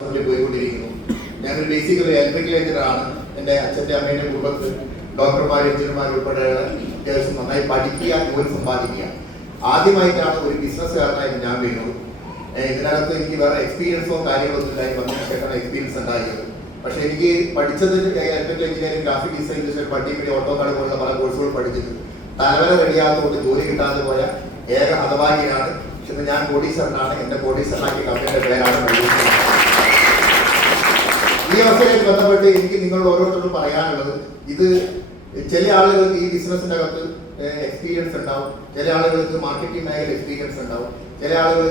പോയിക്കൊണ്ടിരിക്കുന്നു. ഞാനൊരു basically electrical എഞ്ചിനീയറാണ്. എൻ്റെ അച്ഛൻ്റെ അമ്മയുടെ കുടുംബത്ത് ഡോക്ടർമാർ എഞ്ചിനീയർമാർ ഉൾപ്പെടെയുള്ള അത്യാവശ്യം നന്നായി പഠിക്കുക, ജോലി സമ്പാദിക്കുക. ആദ്യമായിട്ടാണ് ഒരു ബിസിനസ്സുകാരനായിട്ട് ഞാൻ വീണത്. ഇതിനകത്ത് എനിക്ക് വേറെ എക്സ്പീരിയൻസോ കാര്യങ്ങളൊന്നും ഇല്ലായി വന്നതിന് ശേഷമാണ് എക്സ്പീരിയൻസ് ഉണ്ടായത്. പക്ഷേ എനിക്ക് പഠിച്ചത് ഇലക്ട്രിക്കൽ എഞ്ചിനീയറിംഗ്, ഗ്രാഫിക് ഡിസൈൻ, പട്ടിമീഡിയ, ഓട്ടോകാർഡ് പോലുള്ള പല കോഴ്സുകൾ പഠിച്ചിട്ട് തലവര കഴിയാത്തതുകൊണ്ട് ജോലി കിട്ടാതെ പോയ ഏക ഹതഭാഗ്യനാണ്. പക്ഷെ ഞാൻ കോടീശ്വരനാണ്. എൻ്റെ കോടീശ്വരനാക്കിയ കമ്പനിയുടെ പേരാണ്. ഈ അവസ്ഥയായിട്ട് ബന്ധപ്പെട്ട് എനിക്ക് നിങ്ങളോട് ഓരോരുത്തരോടും പറയാനുള്ളത്, ഇത് ചില ആളുകൾക്ക് ഈ ബിസിനസ്സിൻ്റെ അകത്ത് എക്സ്പീരിയൻസ് ഉണ്ടാവും, ചില ആളുകൾക്ക് മാർക്കറ്റിംഗ് മേഖല എക്സ്പീരിയൻസ് ഉണ്ടാവും, ചില ആളുകൾ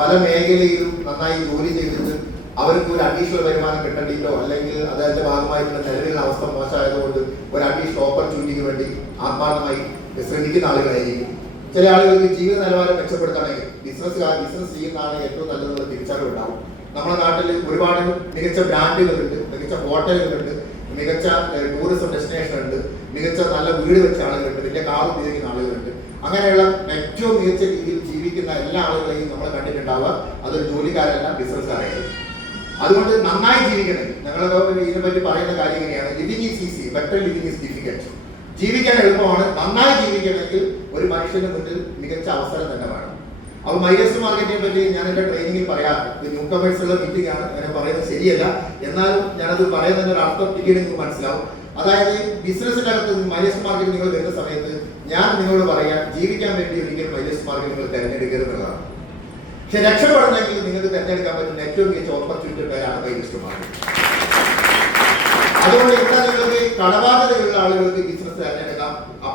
പല മേഖലയിലും നന്നായി ജോലി ചെയ്തിട്ട് അവർക്ക് ഒരു അഡീഷണൽ വരുമാനം കിട്ടേണ്ടിയിട്ടോ അല്ലെങ്കിൽ അതിന്റെ ഭാഗമായിട്ടുള്ള നിലവിലുള്ള അവസ്ഥ മോശമായതുകൊണ്ട് ഒരു അഡീഷണൽ ഓപ്പർച്യൂണിറ്റിക്ക് വേണ്ടി ആത്മാർത്ഥമായി ശ്രമിക്കുന്ന ആളുകളായിരിക്കും. ചില ആളുകൾക്ക് ജീവിത നിലവാരം മെച്ചപ്പെടുത്താണെങ്കിൽ ബിസിനസ് ചെയ്യുന്നതാണ് ഏറ്റവും നല്ലതെന്നുള്ള തിരിച്ചറിവുണ്ടാവും. നമ്മുടെ നാട്ടിൽ ഒരുപാട് മികച്ച ബ്രാൻഡുകളുണ്ട്, മികച്ച ഹോട്ടലുകളുണ്ട്, മികച്ച ടൂറിസം ഡെസ്റ്റിനേഷൻ ഉണ്ട്, മികച്ച നല്ല വീട് വെച്ച ആളുകളുണ്ട്, വലിയ കാർ ഉപയോഗിക്കുന്ന ആളുകളുണ്ട്. അങ്ങനെയുള്ള ഏറ്റവും മികച്ച രീതിയിൽ ജീവിക്കുന്ന എല്ലാ ആളുകളെയും നമ്മൾ കണ്ടിട്ടുണ്ടാവുക അതൊരു ജോലിക്കാരല്ല, ബിസിനസ്സുകാരായിരിക്കും. അതുകൊണ്ട് നന്നായി ജീവിക്കണം. ഞങ്ങളൊക്കെ ഇതിനെപ്പറ്റി പറയുന്ന കാര്യം എങ്ങനെയാണ്, living is easy, better living is difficult. ജീവിക്കാൻ എളുപ്പമാണ്. നന്നായി ജീവിക്കണമെങ്കിൽ ഒരു മനുഷ്യന്റെ മുന്നിൽ മികച്ച അവസരം തന്നെ വേണം. അപ്പോൾ മൈലേജ് മാർക്കറ്റിനെ പറ്റി ഞാൻ എൻ്റെ ട്രെയിനിങ്ങിൽ പറയാറുണ്ട്. ന്യൂ കമേഴ്സുള്ള മീറ്റിംഗ് ആണ്, അങ്ങനെ പറയുന്നത് ശരിയല്ല. എന്നാലും ഞാനത് പറയുന്നതിൻ്റെ ഒരു അർത്ഥം പിന്നീട് നിങ്ങൾക്ക് മനസ്സിലാവും. അതായത് ബിസിനസ്സിൻ്റെ അകത്ത് മൈലേജ് മാർക്കറ്റ് നിങ്ങൾ വരുന്ന സമയത്ത് ഞാൻ നിങ്ങളോട് പറയാം, ജീവിക്കാൻ വേണ്ടി ഒരിക്കലും മൈലേജ് മാർക്കറ്റ് നിങ്ങൾ തിരഞ്ഞെടുക്കരുതെന്നുള്ളതാണ്. പക്ഷെ രക്ഷപ്പെടണമെങ്കിൽ നിങ്ങൾക്ക് തിരഞ്ഞെടുക്കാൻ പറ്റുന്ന ഏറ്റവും മികച്ച ഓപ്പർച്യൂണിറ്റി പേരാണ് മൈലേജ് മാർക്കറ്റ്. അതുകൊണ്ട് ഇവിടെ നിങ്ങൾക്ക് കടബാധ്യതയുള്ള ആളുകൾക്ക് ബിസിനസ് തിരഞ്ഞെടുക്കാം,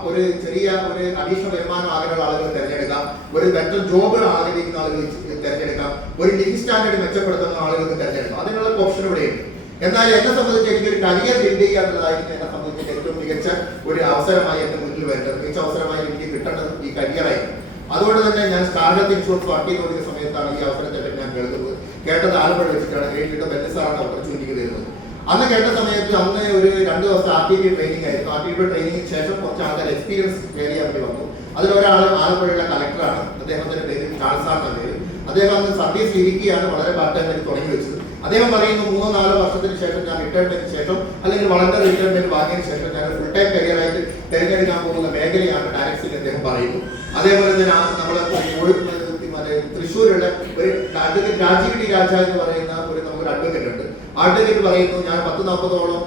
ഒരു ചെറിയ ഒരു അഡീഷണൽ വരുമാനം ആഗ്രഹമുള്ള ആളുകൾ തിരഞ്ഞെടുക്കാം, ഒരു ബെറ്റർ ജോബുകൾ ആഗ്രഹിക്കുന്ന ആളുകൾ തിരഞ്ഞെടുക്കാം, ഒരു ലിവിംഗ് സ്റ്റാൻഡേർഡ് മെച്ചപ്പെടുത്തുന്ന ആളുകൾക്ക് തിരഞ്ഞെടുക്കാം. അതിനുള്ള ഓപ്ഷൻ ഇവിടെയുണ്ട്. എന്നാൽ എന്നെ സംബന്ധിച്ച് എനിക്കൊരു കരിയർ ബിൽഡ് ചെയ്യുക എന്നുള്ളതായിരിക്കും എന്നെ സംബന്ധിച്ച് ഏറ്റവും മികച്ച ഒരു അവസരമായി എന്റെ മുന്നിൽ വരുന്നത്. മികച്ച അവസരമായി എനിക്ക് കിട്ടേണ്ടത് ഈ കരിയറായിരുന്നു. അതുകൊണ്ട് തന്നെ ഞാൻ സ്റ്റാർട്ടപ്പ് ഇൻഷുറൻസ് വർക്ക് ചെയ്തുകൊണ്ടിരിക്കുന്ന സമയത്താണ് ഈ അവസരത്തെ ഞാൻ കേൾക്കുന്നത്. കേട്ടത് ആലപ്പുഴ വെച്ചിട്ടാണ്. കേട്ടിട്ട് ബെന്നിസാറാണ് ഓപ്പർച്യൂണിറ്റി തരുന്നത്. അന്ന് കേട്ട സമയത്ത് അന്ന് ഒരു 2 ദിവസം RTP ട്രെയിനിങ് ആയിരുന്നു. RTP ട്രെയിനിങ്ങിന് ശേഷം കുറച്ച് ആൾക്കാർ എക്സ്പീരിയൻസ് ഷെയർ ചെയ്യാൻ വേണ്ടി വന്നു. അതിലൊരാൾ ആലപ്പുഴയുള്ള കളക്ടറാണ്. അദ്ദേഹത്തിന്റെ പേര് ചാൾസാറിന്റെ പേര്. അദ്ദേഹം അന്ന് സർവീസ് ഇരിക്കുകയാണ്, വളരെ പാർട്ട് ടൈം തുടങ്ങി വെച്ചത്. അദ്ദേഹം പറയുന്നു, 3-4 വർഷത്തിന് ശേഷം ഞാൻ റിട്ടയർമെന്റിന് ശേഷം അല്ലെങ്കിൽ വളരെ റിട്ടയർമെന്റ് വാങ്ങിയതിനു ശേഷം ഞാൻ ഫുൾ ടൈം കരിയറായിട്ട് തിരഞ്ഞെടുക്കാൻ പോകുന്ന മേഖലയാണ് ഡയറക്ട്സിൽ അദ്ദേഹം പറയുന്നു. അതേപോലെ തന്നെ നമ്മളെ തൃശ്ശൂരുള്ള ഒരു അഡ്വക്കേറ്റ് രാജീവ് ഡി രാജ എന്ന് പറയുന്ന നമുക്കൊരു അഡ്വക്കേറ്റ് ഉണ്ട്. അഡ്വക്കേറ്റ് പറയുന്നു, ഞാൻ 10-40ഓളം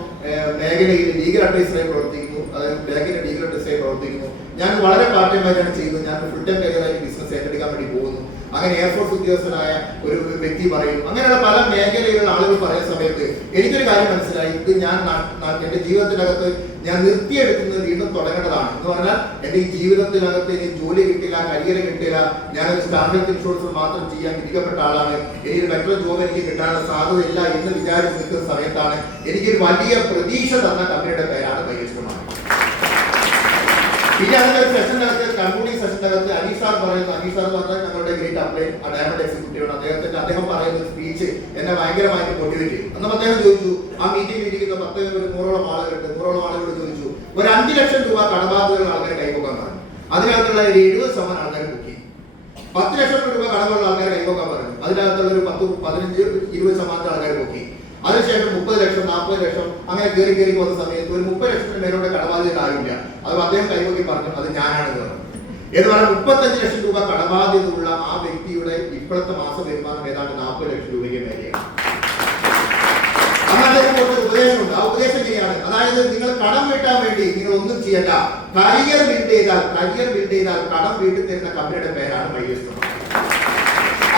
മേഖലയിൽ ലീഗൽ അഡ്വൈസറായി പ്രവർത്തിക്കുന്നു, അതായത് ബാങ്കിന്റെ ലീഗൽ അഡ്വൈസറായി പ്രവർത്തിക്കുന്നു. ഞാൻ വളരെ പാർട്ട് ടൈം ആയിട്ടാണ് ചെയ്യുന്നത്. ഞാൻ ഫുൾ ടൈം കരിയറായിട്ട് ബിസിനസ് ഏറ്റെടുക്കാൻ വേണ്ടി പോകുന്നു. അങ്ങനെ എയർഫോഴ്സ് ഉദ്യോഗസ്ഥനായ ഒരു വ്യക്തി പറയുന്നു. അങ്ങനെയുള്ള പല മേഖലയിലുള്ള ആളുകൾ പറയുന്ന സമയത്ത് എനിക്കൊരു കാര്യം മനസ്സിലായി, ഇത് ഞാൻ എന്റെ ജീവിതത്തിനകത്ത് ഞാൻ നിർത്തിയെടുക്കുന്നത് വീണ്ടും തുടങ്ങേണ്ടതാണ്. എന്ന് പറഞ്ഞാൽ എന്റെ ഈ ജീവിതത്തിനകത്ത് ഇനി ജോലി കിട്ടില്ല, കരിയർ കിട്ടില്ല, ഞാനൊരു സ്റ്റാർട്ടപ്പ് ഇൻഷുറൻസ് മാത്രം ചെയ്യാൻ വിധിക്കപ്പെട്ട ആളാണ്, എനിക്കൊരു ബെറ്റർ ജോബ് എനിക്ക് കിട്ടാനുള്ള സാധ്യതയില്ല എന്ന് വിചാരിച്ച് നിൽക്കുന്ന സമയത്താണ് എനിക്കൊരു വലിയ പ്രതീക്ഷ തന്ന കമ്പനിയുടെ പേരാണ് മൈലേജ് മാർക്കറ്റ്. പിന്നെ അതിന്റെ ഒരു സെഷനകത്ത്, കൺക്ലൂഡിംഗ് സെഷനകത്ത് അനീസാർ പറയുന്നു. അനീസാർ എന്ന് പറഞ്ഞാൽ ഞങ്ങളുടെ ഗ്രേറ്റ് അപ്ലൈൻ ഡയമണ്ട് എക്സിക്യൂട്ടീവ്. അദ്ദേഹം പറയുന്ന സ്പീച്ച് എന്നെ ഭയങ്കരമായിട്ട് മോട്ടിവേറ്റ് ചെയ്തു. അന്ന് അദ്ദേഹം ചോദിച്ചു, ആ മീറ്റിംഗിൽ ഇരിക്കുന്ന 100-100ഓളം ആളുകളുണ്ട്. 100ഓളം ആളുകളോട് ചോദിച്ചു, ഒരു 5 ലക്ഷം രൂപ കടബാധ്യതകൾ ആൾക്കാരെ കൈപ്പൊക്കാൻ പറഞ്ഞു. അതിനകത്തുള്ള ഒരു 70% ആൾക്കാർ ബുക്ക് ചെയ്തു. 10 ലക്ഷം രൂപ കടമുള്ള ആൾക്കാരെ കൈപ്പൊക്കാൻ പറഞ്ഞു. അതിനകത്തുള്ള ഒരു 10-15-20% ആൾക്കാർ ബുക്ക് ചെയ്തു. അതിനുശേഷം 30 ലക്ഷം 40 ലക്ഷം അങ്ങനെ കയറി വന്ന സമയത്ത് ഒരു 30 ലക്ഷത്തിന് മേലോടെ കടബാധ്യത ആയില്ല. അത് അദ്ദേഹം കൈവക്കി പറഞ്ഞു, അത് ഞാനാണെന്ന് പറഞ്ഞു. എന്ന് പറഞ്ഞാൽ 35 ലക്ഷം രൂപ കടബാധ്യതയുള്ള ആ വ്യക്തിയുടെ ഇപ്പോഴത്തെ മാസം വരുമാനം ഏതാണ്ട് 40 ലക്ഷം രൂപയ്ക്ക് മേലെയാണ്. അന്ന് അദ്ദേഹം കുറച്ച് ഉപദേശമുണ്ട്. ആ ഉപദേശം ശരിയാണ്. അതായത് നിങ്ങൾ കടം വീട്ടാൻ വേണ്ടി നിങ്ങൾ ഒന്നും ചെയ്യണ്ട, കരിയർ ബിൽഡ് ചെയ്താൽ കടം വീട്ടിൽ തരുന്ന കമ്പനിയുടെ പേരാണ് മൈലേജ്.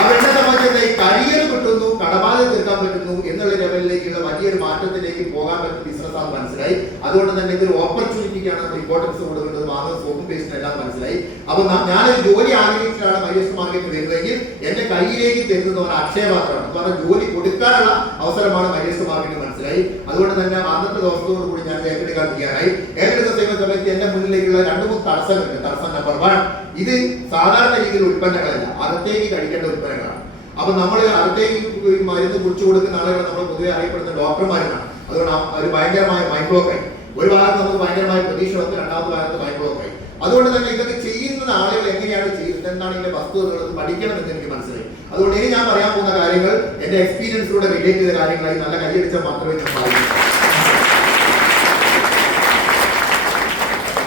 അവരുടെ സംബന്ധിച്ച് ഈ കരിയർ കിട്ടുന്നു, കടബാധ്യത തീർക്കാൻ പറ്റുന്നു എന്നുള്ള ലെവലിലേക്കുള്ള വലിയൊരു മാറ്റത്തിലേക്ക് പോകാൻ പറ്റുന്ന ബിസിനസ്സാണ് മനസ്സിലായി. അതുകൊണ്ട് തന്നെ ഇതൊരു ഓപ്പർച്യൂണിറ്റിക്കാണ് നമ്മൾ ഇമ്പോർട്ടൻസ് കൊടുക്കേണ്ടത്. വാങ്ങുന്ന സോപ്പും പേസ്റ്റും എല്ലാം മനസ്സിലായി. അപ്പൊ ഞാനൊരു ജോലി ആഗ്രഹിച്ചിട്ടാണ് മൈലേജ് മാർക്കറ്റ് വരുന്നതെങ്കിൽ എന്റെ കയ്യിലേക്ക് തരുന്ന ഒരു അക്ഷയപാത്രമാണ്. എന്ന് പറഞ്ഞാൽ ജോലി കൊടുക്കാനുള്ള അവസരമാണ് മൈലേജ് മാർക്കറ്റ് മനസ്സിലായി. അതുകൊണ്ട് തന്നെ അന്നത്തെ ദിവസത്തോടു കൂടി ഞാൻ ഏറ്റെടുക്കാൻ തയ്യാറായി. ഏറ്റെടുക്കുന്ന സമയത്ത് എന്റെ മുന്നിലേക്കുള്ള 2-3 തടസ്സങ്ങളുണ്ട്. തടസ്സം നമ്പർ 1, ഇത് സാധാരണ രീതിയിൽ ഉൽപ്പന്നങ്ങളല്ല, അകത്തേക്ക് കഴിക്കേണ്ട ഉൽപ്പന്നങ്ങളാണ്. അപ്പൊ നമ്മൾ അകത്തേക്ക് മരുന്ന് കുറിച്ചു കൊടുക്കുന്ന ആളുകൾ നമ്മൾ പൊതുവെ അറിയപ്പെടുന്ന ഡോക്ടർമാരാണ്. അതുകൊണ്ട് ഒരു ഭയങ്കരമായ മൈക്രോക്രൈം. ഒരു ഭാഗത്ത് നമുക്ക് ഭയങ്കരമായ പ്രതീക്ഷ വന്ന്, രണ്ടാമത്തെ ഭാഗത്ത് മൈക്രോക്രൈം. അതുകൊണ്ട് തന്നെ ഇതൊക്കെ ചെയ്യുന്ന ആളുകൾ എങ്ങനെയാണ് ചെയ്യുന്നത്, എന്താണ് ഇതിന്റെ വസ്തുതകൾ പഠിക്കണമെന്ന് എനിക്ക് മനസ്സിലായി. അതുകൊണ്ട് ഇനി ഞാൻ പറയാൻ പോകുന്ന കാര്യങ്ങൾ എന്റെ എക്സ്പീരിയൻസിലൂടെ റിലേറ്റ് ചെയ്ത കാര്യങ്ങളായി നല്ല കൈയടിച്ചാൽ മാത്രമേ ഞാൻ പറയൂ.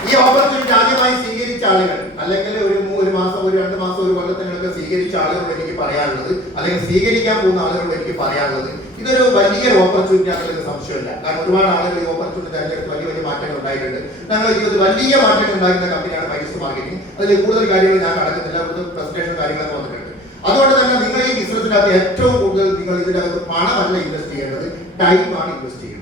ഈ ഓപ്പർച്യൂണിറ്റി ആദ്യമായി സ്വീകരിച്ച ആളുകൾ, അല്ലെങ്കിൽ ഒരു മാസം, ഒരു 2 മാസം, ഒരു കൊല്ലത്തിനൊക്കെ സ്വീകരിച്ച ആളുകളോട് എനിക്ക് പറയാനുള്ളത്, അല്ലെങ്കിൽ സ്വീകരിക്കാൻ പോകുന്ന ആളുകളോട് എനിക്ക് പറയാനുള്ളത്, ഇതൊരു വലിയ ഓപ്പർച്യൂണിറ്റി ആണെന്നൊരു സംശയമില്ല. കാരണം ഒരുപാട് ആളുകൾ ഈ ഓപ്പർച്യൂണിറ്റി തിരഞ്ഞെടുത്ത് വലിയ വലിയ മാറ്റങ്ങൾ ഉണ്ടായിട്ടുണ്ട്. ഞങ്ങളുടെ ജീവിതത്തിൽ വലിയ മാറ്റങ്ങൾ ഉണ്ടാക്കുന്ന കമ്പനിയാണ് മൈൽസ് മാർക്കറ്റിംഗ്. അതിൽ കൂടുതൽ കാര്യങ്ങൾ ഞാൻ കടക്കുന്നില്ല, കൂടുതൽ പ്രസന്റേഷൻ കാര്യങ്ങളൊക്കെ വന്നിട്ടുണ്ട്. അതുകൊണ്ട് തന്നെ നിങ്ങൾ ഈ ബിസിനസ്സിനകത്ത് ഏറ്റവും കൂടുതൽ നിങ്ങൾ ഇതിനകത്ത് പണമല്ല ഇൻവെസ്റ്റ് ചെയ്യേണ്ടത്, ടൈമാണ് ഇൻവെസ്റ്റ് ചെയ്യേണ്ടത്.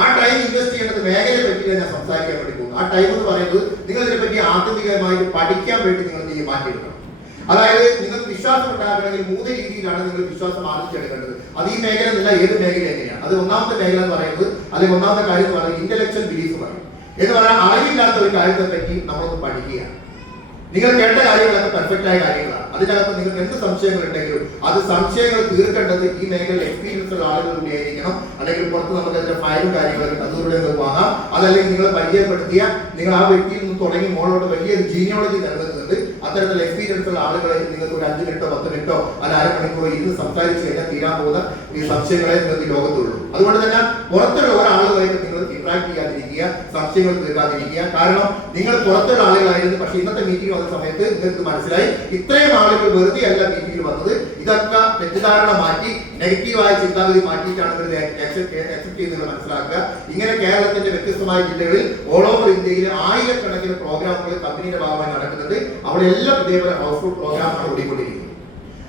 ആ ടൈം ഇൻവെസ്റ്റ് ചെയ്യേണ്ടത് മേഖലയെ പറ്റി ഞാൻ സംസാരിക്കാൻ വേണ്ടി പോകുന്നു. ആ ടൈം എന്ന് പറയുന്നത് നിങ്ങൾ ഇതിനെപ്പറ്റി ആത്യന്തികമായിട്ട് പഠിക്കാൻ വേണ്ടി നിങ്ങൾ ഈ മാറ്റിയെടുക്കണം. അതായത് നിങ്ങൾക്ക് വിശ്വാസം ഉണ്ടാകണമെങ്കിൽ 3 രീതിയിലാണ് നിങ്ങൾ വിശ്വാസം ആർജിച്ചെടുക്കേണ്ടത്. അത് ഈ മേഖല എന്നല്ല, ഏത് മേഖല എങ്ങനെയാണ്. അത് ഒന്നാമത്തെ മേഖല എന്ന് പറയുന്നത്, അല്ലെങ്കിൽ ഒന്നാമത്തെ കാര്യം എന്ന് പറയുന്നത് ഇന്റലക്ച്വൽ ബിലീഫ് പറയും. എന്ന് പറഞ്ഞാൽ അറിവില്ലാത്ത ഒരു കാര്യത്തെ പറ്റി നമ്മളൊന്ന് പഠിക്കുകയാണ്. നിങ്ങൾ കേട്ട കാര്യങ്ങളൊക്കെ പെർഫെക്റ്റ് ആയ കാര്യങ്ങളാണ്. അതിനകത്ത് നിങ്ങൾക്ക് എന്ത് സംശയങ്ങൾ ഉണ്ടെങ്കിലും അത് സംശയങ്ങൾ തീർക്കേണ്ടത് ഈ മേഖലയിൽ എക്സ്പീരിയൻസ് ഉള്ള ആളുകളിലൂടെ ആയിരിക്കണം. അല്ലെങ്കിൽ പുറത്ത് നമുക്ക് അതിന്റെ ഫയലും കാര്യങ്ങളൊക്കെ അതിലൂടെ നിങ്ങൾക്ക് വാങ്ങാം. അതല്ലെങ്കിൽ നിങ്ങൾ പരിചയപ്പെടുത്തിയ, നിങ്ങൾ ആ വ്യക്തിയിൽ നിന്ന് തുടങ്ങി മോളോട് വലിയൊരു ജീനിയോളജി നൽകുന്നുണ്ട്. അത്തരത്തിൽ എക്സ്പീരിയൻസ് ഉള്ള ആളുകളെ നിങ്ങൾക്ക് ഒരു 5 മിനിറ്റോ 10 മിനിറ്റോ അല്ല അരമണിക്കൂറോ ഇരുന്ന് സംസാരിച്ച് കഴിഞ്ഞാൽ തീരാൻ പോകുന്ന ഈ സംശയങ്ങളെ നിങ്ങൾക്ക് ലോകത്തുള്ളൂ. അതുകൊണ്ട് തന്നെ പുറത്തുള്ള ഒരാളുകളായിട്ട് നിങ്ങൾ ഇന്ററാക്ട് ചെയ്യാതിരിക്കുക, സംശയങ്ങൾ തീർക്കാതിരിക്കുക. കാരണം നിങ്ങൾ പുറത്തുള്ള ആളുകളായിരുന്നു, പക്ഷെ ഇന്നത്തെ മീറ്റിംഗ് വന്ന സമയത്ത് നിങ്ങൾക്ക് മനസ്സിലായി ഇത്രയും ആളുകൾ വെറുതെ അല്ല മീറ്റിംഗിൽ വന്നത്. ഇതൊക്കെ തെറ്റിദ്ധാരണ മാറ്റി, നെഗറ്റീവായ ചിന്താഗതി മാറ്റിയിട്ടാണ് ഇവർ അക്സെപ്റ്റ് ചെയ്യുന്നത് മനസ്സിലാക്കുക. ഇങ്ങനെ കേരളത്തിന്റെ വ്യത്യസ്തമായ ജില്ലകളിൽ ഓൾ ഓവർ ഇന്ത്യയിൽ ആയിരക്കണക്കിന് പ്രോഗ്രാമുകൾ കമ്പനിയുടെ ഭാഗമായി നടക്കുന്നുണ്ട്. അവിടെ എല്ലാം ഇതേപോലെ ഹൗസ്ഫുൾ പ്രോഗ്രാമാണ് ഓടിക്കൊണ്ടിരിക്കുന്നത്.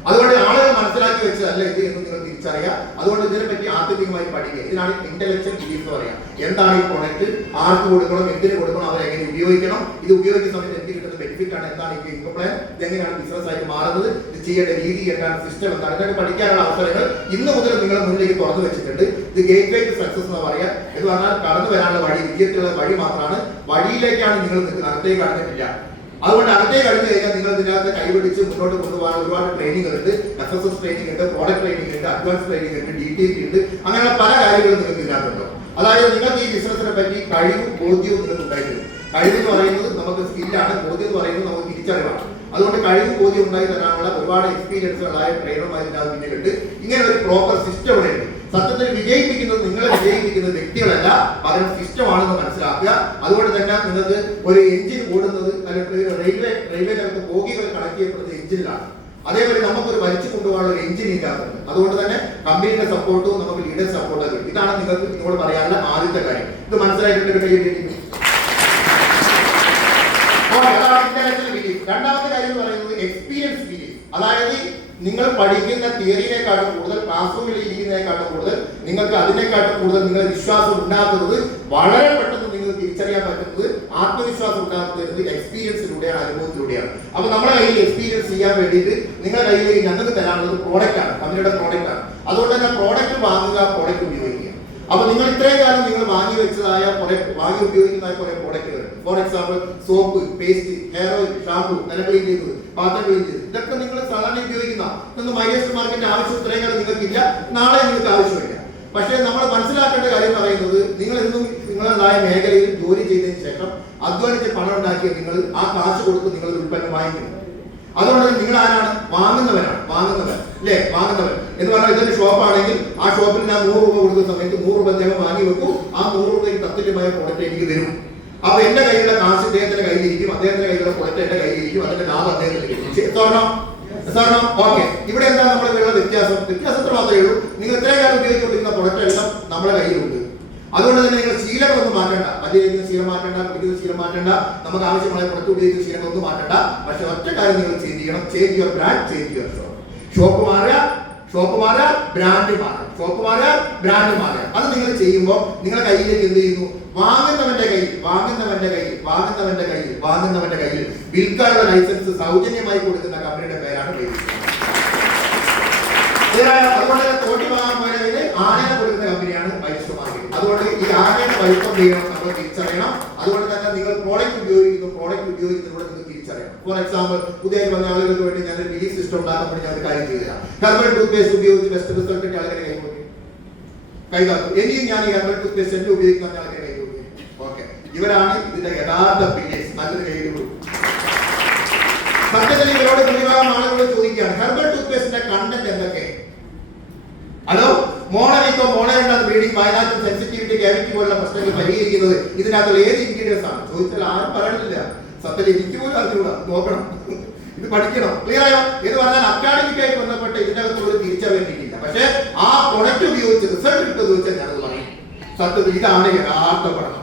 അതുകൊണ്ട് ആളുകൾ മനസ്സിലാക്കി വെച്ചതല്ല ഇത് എന്ന് നിങ്ങൾ തിരിച്ചറിയാം. അതുകൊണ്ട് ഇതിനെപ്പറ്റി ആത്യന്തികമായി പഠിക്കുക. ഇതിനാണ് ഇന്റലക്ച്വൽ ബിലീഫ് എന്ന് പറയാം. എന്താണ് ഈ പ്രൊഡക്റ്റ്, ആർക്ക് കൊടുക്കണം, എന്തിനു കൊടുക്കണം, അവരെങ്ങനെ ഉപയോഗിക്കണം, ഇത് ഉപയോഗിക്കുന്ന സമയത്ത് എനിക്ക് കിട്ടുന്ന ബെനിഫിറ്റ് ആണ്, എന്താണ് ഈ ഇൻകം പ്ലാൻ, ഇതെങ്ങനെയാണ് ബിസിനസ് ആയിട്ട് മാറുന്നത്, ഇത് ചെയ്യേണ്ട രീതി എന്താണ്, സിസ്റ്റം എന്താണ്, ഇതൊക്കെ പഠിക്കാനുള്ള അവസരങ്ങൾ ഇന്ന് മുതൽ നിങ്ങളുടെ മുന്നിലേക്ക് തുറന്നു വെച്ചിട്ടുണ്ട്. ഇത് ഗേറ്റ് വേ ടു സക്സസ് എന്ന് പറയാം. എന്ന് പറഞ്ഞാൽ കടന്നു വരാനുള്ള വഴി, വിജയത്തിലുള്ള വഴി മാത്രമാണ്. വഴിയിലേക്കാണ് നിങ്ങൾ നിൽക്കുന്നത്, അകത്തേക്ക് കടന്നിട്ടില്ല. അതുകൊണ്ട് അകത്തേക്ക് കടന്നു കഴിഞ്ഞാൽ നിങ്ങൾ ഇതിനകത്ത് കൈപിടിച്ച് മുന്നോട്ട് കൊണ്ടുപോകാൻ ഒരുപാട് ട്രെയിനിങ് ഉണ്ട്. FSS ട്രെയിനിങ് ഉണ്ട്, പ്രോഡക്റ്റ് ട്രെയിനിങ് ഉണ്ട്, അഡ്വാൻസ് ട്രെയിനിങ് ഉണ്ട്, DTP ഉണ്ട്. അങ്ങനെയുള്ള പല കാര്യങ്ങളും നിങ്ങൾക്ക് ഇതിനകത്തുണ്ടോ. അതായത് നിങ്ങൾക്ക് ഈ ബിസിനസിനെ പറ്റി കഴിവും ബോധ്യവും നിങ്ങൾക്ക് ഉണ്ടായിട്ടുണ്ട്. കഴിവ് എന്ന് പറയുന്നത് നമുക്ക് സ്കില്ലാണ്, ബോധ്യം എന്ന് പറയുന്നത് നമുക്ക് തിരിച്ചറിവാണ്. അതുകൊണ്ട് കഴിവും ബോധ്യം ഉണ്ടായി തരാനുള്ള ഒരുപാട് എക്സ്പീരിയൻസുകളായ ട്രെയിനർമാർ ഇതിനകത്ത് പിന്നിലുണ്ട്. ഇങ്ങനെ ഒരു പ്രോപ്പർ സിസ്റ്റം ഇവിടെ ഉണ്ട്. സത്യത്തിൽ വിജയിപ്പിക്കുന്നത് നിങ്ങളെ വിജയിപ്പിക്കുന്ന വ്യക്തികളല്ല, പകരം സിസ്റ്റമാണെന്ന് മനസ്സിലാക്കുക. അതുകൊണ്ട് തന്നെ നിങ്ങൾക്ക് ഒരു എഞ്ചിൻ ഓടുന്നത്, അല്ലെങ്കിൽ റെയിൽവേക്കകത്ത് ബോഗികൾ കണക്ട് ചെയ്യപ്പെടുന്ന എഞ്ചിനിലാണ്. അതേപോലെ നമുക്കൊരു വലിച്ചു കൊണ്ടുപോകാനുള്ള ഒരു എഞ്ചിൻ ഇല്ലാത്തത്. അതുകൊണ്ട് തന്നെ കമ്പനിയുടെ സപ്പോർട്ടും നമുക്ക് ലീഡർ സപ്പോർട്ടും കിട്ടും. ഇതാണ് നിങ്ങൾക്ക് നിങ്ങളോട് പറയാനുള്ള ആദ്യത്തെ കാര്യം. ഇത് മനസ്സിലായിട്ടുള്ള ഒരു കൈയ്യടിക്കും. രണ്ടാമത്തെ കാര്യം എന്ന് പറയുന്നത് എക്സ്പീരിയൻസ് ബിലീഫ്. അതായത് നിങ്ങൾ പഠിക്കുന്ന തിയറിനെക്കാട്ടും കൂടുതൽ, ക്ലാസ് റൂമിൽ ഇരിക്കുന്നതിനെക്കാട്ടും കൂടുതൽ, നിങ്ങൾക്ക് അതിനെക്കാട്ടും കൂടുതൽ നിങ്ങളുടെ വിശ്വാസം ഉണ്ടാക്കുന്നത്, വളരെ പെട്ടെന്ന് നിങ്ങൾക്ക് തിരിച്ചറിയാൻ പറ്റുന്നത്, ആത്മവിശ്വാസം ഉണ്ടാക്കുന്നത് എക്സ്പീരിയൻസിലൂടെയാണ്, അനുഭവത്തിലൂടെയാണ്. അപ്പൊ നമ്മുടെ കയ്യിൽ എക്സ്പീരിയൻസ് ചെയ്യാൻ വേണ്ടിയിട്ട് നിങ്ങളുടെ കയ്യിലേക്ക് ഞങ്ങൾക്ക് തരാനുള്ളത് പ്രോഡക്റ്റ് ആണ്, കമ്പനിയുടെ പ്രോഡക്റ്റ് ആണ്. അതുകൊണ്ട് തന്നെ പ്രോഡക്റ്റ് വാങ്ങുക, പ്രോഡക്റ്റ് ഉപയോഗിക്കുക. അപ്പൊ നിങ്ങൾ ഇത്രയും കാലം നിങ്ങൾ വാങ്ങി വെച്ചതായ വാങ്ങി ഉപയോഗിക്കുന്നതായ കുറെ പ്രോഡക്റ്റുകൾ, for example soap, paste, hair oil, shampoo, നില ക്ലീൻ ചെയ്തത്, പാത്രം ക്ലീൻ ചെയ്തത്, ഇതൊക്കെ നിങ്ങൾ സാധാരണ ഉപയോഗിക്കുന്ന മൈലേജ് മാർക്കറ്റിന്റെ ആവശ്യം ഇത്രയും കാലം നിങ്ങൾക്കില്ല, നാളെ നിങ്ങൾക്ക് ആവശ്യമില്ല. പക്ഷേ നമ്മൾ മനസ്സിലാക്കേണ്ട കാര്യം പറയുന്നത്, നിങ്ങൾ എന്നും നിങ്ങളുടേതായ മേഖലയിൽ ജോലി ചെയ്തതിന് ശേഷം അധ്വാനിച്ച് പണം ഉണ്ടാക്കിയ നിങ്ങൾ ആ കാശ് കൊടുത്ത് നിങ്ങൾ ഉൽപ്പന്നം വാങ്ങിക്കുന്നു. അതുകൊണ്ട് നിങ്ങൾ ആരാണ്? വാങ്ങുന്നവരാണ്. വാങ്ങുന്നവൻ അല്ലേ? വാങ്ങുന്നവൻ എന്ന് പറഞ്ഞാൽ ഇതൊരു ഷോപ്പാണെങ്കിൽ ആ ഷോപ്പിൽ ഞാൻ 100 രൂപ കൊടുക്കുന്ന സമയത്ത് 100 രൂപ അദ്ദേഹം വാങ്ങി വെക്കും. ആ 100 രൂപയ്ക്ക് തത്തുല്യമായ പ്രോഡക്റ്റ് എനിക്ക് തരും. അപ്പൊ എന്റെ കയ്യിലുള്ള കാശ് അദ്ദേഹത്തിന്റെ കയ്യിലിരിക്കും, അദ്ദേഹത്തിന്റെ കയ്യിലുള്ള പ്രോഡക്റ്റ് എന്റെ കയ്യിലിരിക്കും, അതിന്റെ ലാഭം അദ്ദേഹത്തിന്. ഓക്കെ, ഇവിടെ എന്താ നമ്മളുള്ള വ്യത്യാസത്തിൽ മാത്രമേ ഉള്ളൂ. നിങ്ങൾ ഇത്രയും കാലം ഉപയോഗിച്ചുകൊണ്ടിരിക്കുന്ന പ്രോഡക്റ്റ് എല്ലാം നമ്മുടെ കയ്യിലുണ്ട്. അതുകൊണ്ട് തന്നെ നിങ്ങൾ ശീലങ്ങളൊന്നും മാറ്റണ്ട. മദ്യപിക്കുന്ന ശീലം മാറ്റണ്ട, കുടിക്കുന്ന ശീലം മാറ്റണ്ട, നമുക്ക് ആവശ്യമായ പുറത്ത് ഉപയോഗിക്കുന്ന ശീലങ്ങളൊന്നും മാറ്റണ്ട. പക്ഷെ ഒറ്റ കാര്യം നിങ്ങൾ ചേഞ്ച് ചെയ്യണം. Change your brand, change your shop. Shop മാറുക, ബ്രാൻഡ് മാറുക, ഷോപ്പ് മാറുക, ബ്രാൻഡ് മാറുക. അത് നിങ്ങൾ ചെയ്യുമ്പോൾ നിങ്ങളുടെ കയ്യിലേക്ക് എന്ത് ചെയ്യുന്നു? വാങ്ങുന്നവന്റെ കയ്യിൽ വിൽക്കാനുള്ള ലൈസൻസ് സൗജന്യമായി കൊടുക്കുന്ന കമ്പനിയുടെ പേരാണ് ബേബി. അതുകൊണ്ട് തോട്ടി വാങ്ങാൻ പോയതിന് ആനയെ കൊടുക്കുന്ന കമ്പനിയാണ് മൈൽസ് മാർക്കറ്റ്. അതുകൊണ്ട് ഈ ആനയുടെ വലിപ്പം ചെയ്യണം, നമ്മൾ തിരിച്ചറിയണം. അതുകൊണ്ട് തന്നെ നിങ്ങൾ പ്രോഡക്റ്റ് ഉപയോഗിക്കുന്നതിലൂടെ നിങ്ങൾ തിരിച്ചറിയണം. ഫോർ എക്സാമ്പിൾ, പുതിയ വന്ന ആളുകൾക്ക് വേണ്ടി ഞാൻ ബിലീഫ് സിസ്റ്റം ഉണ്ടാക്കുമ്പോൾ ഞാൻ ഒരു കാര്യം ചെയ്തുതരാം. ഹെർബൽ ടൂത്ത് പേസ്റ്റ് ഉപയോഗിച്ച് ബെസ്റ്റ് റിസൾട്ട് ആളുകളെ കൈകാക്കും. ഇനിയും ഞാൻ ഈ ഹെർബൽ ടൂത്ത് പേസ്റ്റ് ഉപയോഗിക്കുന്ന ആളുകളെ കൈകൊടുക്കും. ഓക്കെ, ഇവരാണ് ഇതിന്റെ യഥാർത്ഥ ബിലീഫ്. നല്ലൊരു കൈ കൊടുക്കും. സത്യത്തിൽ ഇവരോട് ഭൂരിഭാഗം ആളുകൾ ചോദിക്കുകയാണ് ഹെർബൽ ടൂത്ത്പേസ്റ്റിന്റെ കണ്ടന്റ് എന്തൊക്കെ? അതോ മോണവീക്കോ മോണയുണ്ടാകുന്ന ബ്ലീഡിംഗ് വയനാട്ടിൽ സെൻസിറ്റിവിറ്റി ക്യാവിറ്റി പോലുള്ള പ്രശ്നങ്ങൾ പരിഹരിക്കുന്നത് ഇതിനകത്തുള്ള ഏത് ഇൻഗ്രീഡിയൻസ് ആണ് ചോദിച്ചാൽ ആരും പറയണില്ല. സത്യത്തിൽ എനിക്ക് പോലും അറിഞ്ഞുകൂടാ, നോക്കണം, ഇത് പഠിക്കണം. ക്ലിയർ ആയോ? എന്ന് പറഞ്ഞാൽ അക്കാഡമിക്കായി ബന്ധപ്പെട്ട് ഇതിനകത്ത് ഒരു തിരിച്ചറിയേണ്ടിയിട്ടില്ല. പക്ഷേ ആ പ്രൊഡക്റ്റ് ഉപയോഗിച്ച് റിസൾട്ട് കിട്ടുമെന്ന് വെച്ചാൽ ഞാനത് പറയും. സത്യത്തിൽ ഇതാണ് യഥാർത്ഥ പഠനം.